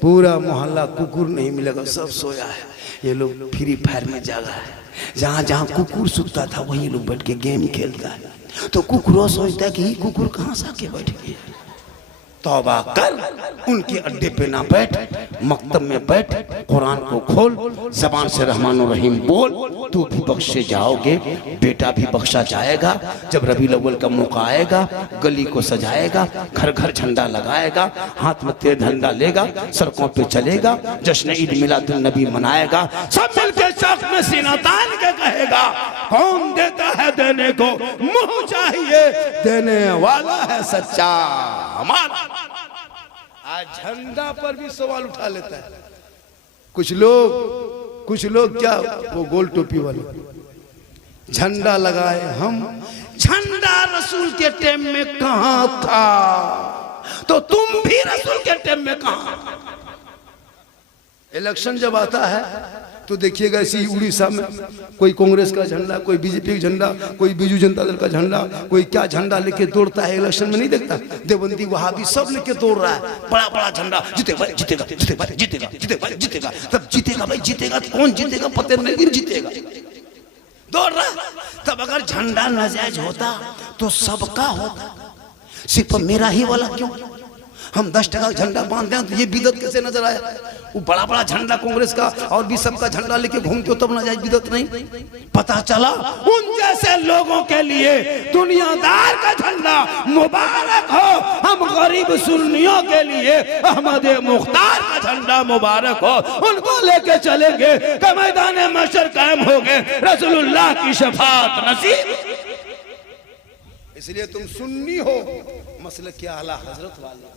पूरा मोहल्ला कुकुर नहीं मिलेगा, सब सोया है। ये लोग फ्री फायर में जागा है, जहाँ जहाँ कुकुर सूता था वहीं लोग बैठ के गेम खेलता है। तो कुकुर सोचता है कि ये कुकुर कहाँ से आके बैठ गया। तौबा कर, उनके अड्डे पे ना बैठ, मकतब में बैठ, कुरान को खोल, जबान से रहमान और रहीम बोल, तू भी बख्शे जाओगे, बेटा भी बख्शा जाएगा। जब रबीउल अव्वल का मौका आएगा, गली को सजाएगा, घर घर झंडा लगाएगा, हाथ में तेज झंडा लेगा, सड़कों पे चलेगा, जश्न ईद मिलादुन नबी मनाएगा, सब मिलकर चौक में सीना तान के कहेगा, कौन देता है देने को मुंह चाहिए, देने वाला है सच्चा हमारा। आज झंडा पर भी सवाल उठा लेता है कुछ लोग क्या, वो गोल टोपी वाले झंडा लगाए हम। झंडा रसूल के टाइम में कहां था, तो तुम भी रसूल के टाइम में कहां। इलेक्शन जब आता है तो देखिएगा इसी उड़ीसा में कोई कांग्रेस का झंडा, कोई बीजेपी का झंडा, कोई बीजू जनता दल का झंडा, कोई क्या झंडा लेके दौड़ता है। इलेक्शन में नहीं देखता, देवबंदी वहाबी सब लेके दौड़ रहा है, बड़ा बड़ा झंडा, जीतेगा जीतेगा जीतेगा जीतेगा जीतेगा जीतेगा। तब जीतेगा भाई, जीतेगा तो कौन जीतेगा पता नहीं, लेकिन जीतेगा, दौड़ रहा। तब अगर झंडा नाजायज होता तो सबका होता, सिर्फ मेरा ही वाला क्यों। हम 10 टका झंडा बांध दें तो ये बिदत कैसे नजर आया। वो बड़ा बड़ा झंडा कांग्रेस का और भी सबका झंडा लेके घूमते हो तब नाजायज बिदअत नहीं। पता चला उन जैसे लोगों के लिए दुनियादार का झंडा मुबारक हो, हम गरीब सुन्नियों के लिए अहमद मुख्तार का झंडा मुबारक हो, उनको लेके चलेंगे कि मैदान महशर कायम हो गए, रसूलुल्लाह की शफाअत नसीब। इसलिए तुम सुन्नी हो, मसलक के आला हजरत वाले।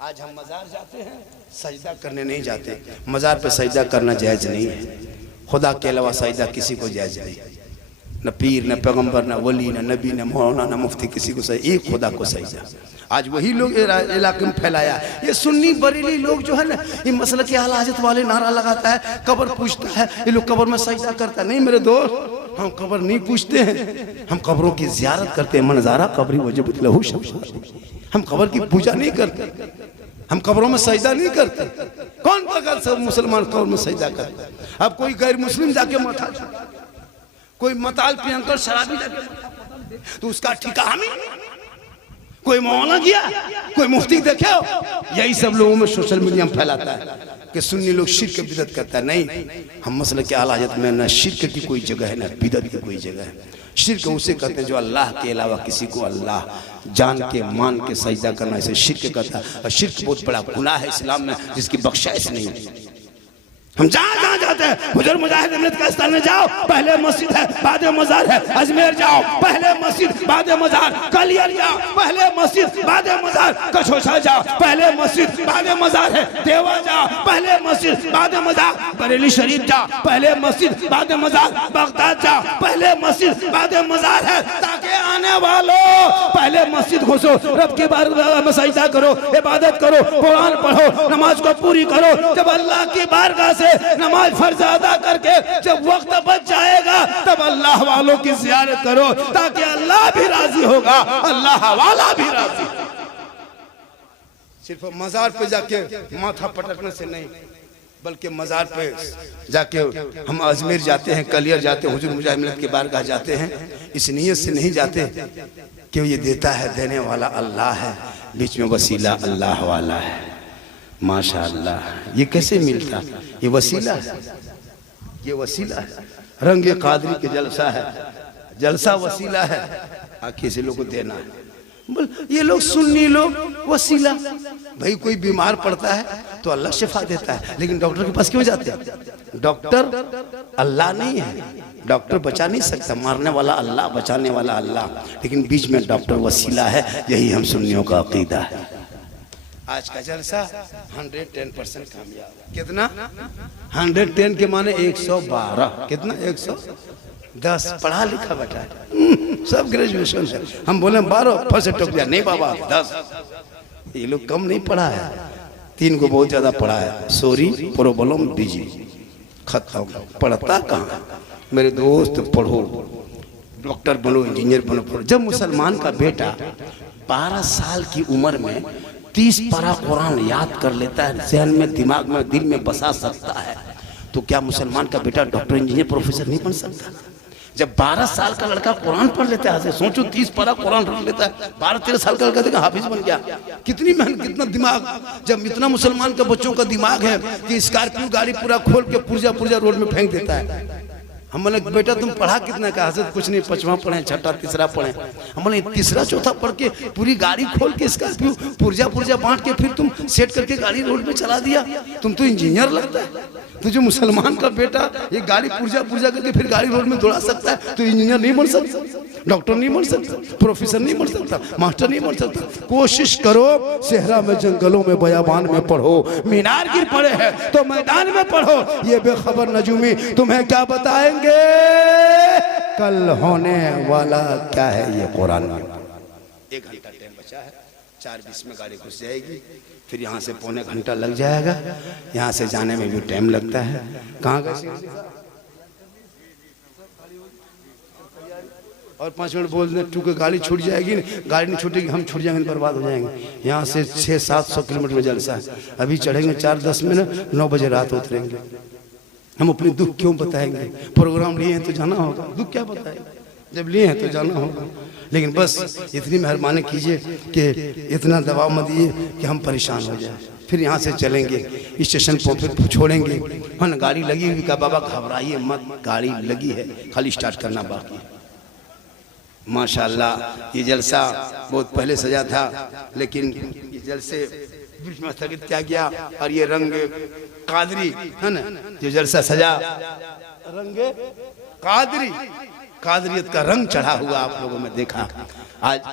आज हम मजार जाते हैं, सजदा करने नहीं जाते। मजार पे सजदा करना जायज नहीं है, खुदा के अलावा सजदा किसी को जायज नहीं। न पीर, न पैगंबर, न वली, न नबी, न मौलाना, न मुफ्ती, किसी को सजदा, एक खुदा को सजदा। आज वही लोग इलाके में फैलाया। ये सुन्नी बरेली लोग जो है ना, ये मसलक के आला हजरत वाले नारा लगाता है, कब्र पूछता है, ये लोग कब्र में सजदा करता है। नहीं मेरे दोस्त, हम कब्र नहीं पूछते हैं, हम कब्रों की ज़ियारत करते हैं। मनज़ारा कब्री वजबत लहू शफ़ाअत। हम कब्र की पूजा नहीं करते, हम कब्रों में सजदा नहीं करते। कौन बगैर सब मुसलमान कब्र में सजदा करते? अब कोई गैर मुस्लिम जाके माथा, कोई मताल पियंकर शराबी जाके तो उसका ठिकाना कोई मौलाना किया, कोई मुफ्ती देखे हो। यही सब लोगों में सोशल मीडिया में फैलाता है कि सुन्नी लोग शिर्क बिदअत करता है। नहीं, हम मसले के आला हजरत में न शिर्क की कोई जगह है, न बिदअत की कोई जगह है। शिर्क उसे कहते हैं जो अल्लाह के अलावा किसी को अल्लाह जान के मान के सजदा करना, इसे शिर्क कहता है। और शिर्क बहुत बड़ा गुनाह है इस्लाम में, जिसकी बख्शाइश नहीं है। हम जहाँ जाते हैं, हुजूर मुजाहिद अमृत का स्थान में जाओ, पहले मस्जिद है बाद मजार है। अजमेर जाओ, पहले मस्जिद बाद मजार। कलियर जाओ, पहले मस्जिद बाद मजार। कछोछा जाओ, पहले मस्जिद बाद मजार है। देवा जाओ, पहले मस्जिद बाद मजार। बरेली शरीफ जाओ, पहले मस्जिद बाद मजार। बगदाद जाओ, पहले मस्जिद बाद मजार है, ताकि आने वालों पहले मस्जिद घुसो, रब के बारगाह में सजदा करो, इबादत करो, कुरान पढ़ो, नमाज को पूरी करो। जब अल्लाह की बारगाह से नमाज फर्ज अदा करके जब वक्त बच जाएगा, तब अल्लाह वालों की ज़ियारत करो, ताकि अल्लाह भी राजी होगा, अल्लाह वाला भी राजी। सिर्फ मजार पे जाके माथा पटकने से नहीं, बल्कि मजार पे जाके हम अजमेर जाते हैं, कलियर जाते हैं, हुजूर मुजाहिद अमृत के बारगाह जाते हैं, इस नियत से नहीं जाते कि ये देता है, देने वाला अल्लाह है, बीच में वसीला अल्लाह वाला है। माशाअल्लाह, ये कैसे मिलता? ये वसीला है, ये वसीला है। रंग कादरी के जलसा है, जलसा वसीला है, आखिर से लोग को देना है। ये लोग सुन्नी लोग वसीला, भाई कोई बीमार पड़ता है तो अल्लाह शिफा देता है, लेकिन डॉक्टर के पास क्यों जाते हैं? डॉक्टर अल्लाह नहीं है, डॉक्टर बचा नहीं सकता, मारने वाला अल्लाह, बचाने वाला अल्लाह, लेकिन बीच में डॉक्टर वसीला है। यही हम सुन्नियों का अकीदा है। आज का जलसा 110% कामयाब। कितना? 110 के माने 112। कितना? 110। पढ़ा लिखा बेटा है, सब ग्रेजुएशन है। हम बोले 12 फर्स्ट टॉप दिया, नहीं बाबा 10। ये लोग कम नहीं पढ़ा है, 3 को बहुत ज्यादा पढ़ा है। सॉरी, प्रॉब्लम बिजी, खत्म। पढ़ता कहाँ? मेरे दोस्त पढ़ो, डॉक्टर बनो, इंजीनियर बनो, पढ़ो। जब मुसलमान का बेटा 12 साल की उम्र में 30 पारा कुरान याद कर लेता है, जहन में, दिमाग में, दिल में बसा सकता है, तो क्या मुसलमान का बेटा डॉक्टर, इंजीनियर, प्रोफेसर नहीं बन सकता? जब 12 साल का लड़का कुरान पढ़ लेता है, सोचो 30 पारा कुरान पढ़ लेता है, 12-13 साल का लड़का देखा हाफिज बन गया। कितनी मेहनत, कितना दिमाग। जब इतना मुसलमान का बच्चों का दिमाग है कि स्कॉर्पियो गाड़ी पूरा खोल के पुर्जा पुर्जा रोड में फेंक देता है। हम बोले बेटा तुम पढ़ा कितना? का हजरत कुछ नहीं, 5वां पढ़े, 6ठा, 3रा पढ़े। हम बोले 3रा 4था पढ़ के पूरी गाड़ी खोल के स्कॉर्पियो पुर्जा पुर्जा बांट के फिर तुम सेट करके गाड़ी रोड में चला दिया, तुम तो इंजीनियर लगता है। तो जो मुसलमान का बेटा ये गाड़ी पुर्जा पुर्जा करके फिर गाड़ी रोड में दौड़ा सकता है, तो इंजीनियर नहीं बन सकता, डॉक्टर नहीं बन सकता, प्रोफेसर नहीं बन सकता, मास्टर नहीं बन सकता। कोशिश करो, सेहरा में, जंगलों में, बयाबान में पढ़ो, मीनार गिर पड़े हैं तो मैदान में पढ़ो। ये बेखबर नजूमी तुम्हें क्या बताएंगे कल होने वाला क्या है, ये कुरान में। 1 घंटा टाइम बचा है, 4:20 में गाड़ी घुस जाएगी, फिर यहाँ से पौने घंटा लग जाएगा, यहाँ से जाने में भी टाइम लगता है। कहाँ गए? और 5 मिनट बोल दें टू के गाड़ी छूट जाएगी, गाड़ी नहीं छूटेगी, हम छूट जाएंगे, बर्बाद हो जाएंगे। यहाँ से 600-700 किलोमीटर में जलसा है, अभी चढ़ेंगे 4-10 मिनट, 9 बजे रात उतरेंगे। हम अपने दुख क्यों बताएंगे? प्रोग्राम लिए हैं तो जाना होगा, दुख क्या बताएंगे? जब लिए हैं तो जाना होगा, लेकिन बस इतनी मेहरबानी कीजिए कि इतना दबाव मत दिए कि हम परेशान हो जाए। फिर यहाँ से चलेंगे स्टेशन पर, फिर छोड़ेंगे। हाँ, गाड़ी लगी हुई, कहा बाबा घबराइए मत, गाड़ी लगी है, खाली स्टार्ट करना बाकी है। माशाअल्लाह ये जलसा बहुत पहले सजा था, लेकिन इस जलसे बीच में स्थगित किया गया। और ये रंग कादरी है ना, जो जलसा सजा, रंग कादरी, कादरियत का रंग चढ़ा हुआ आप लोगों में देखा आज।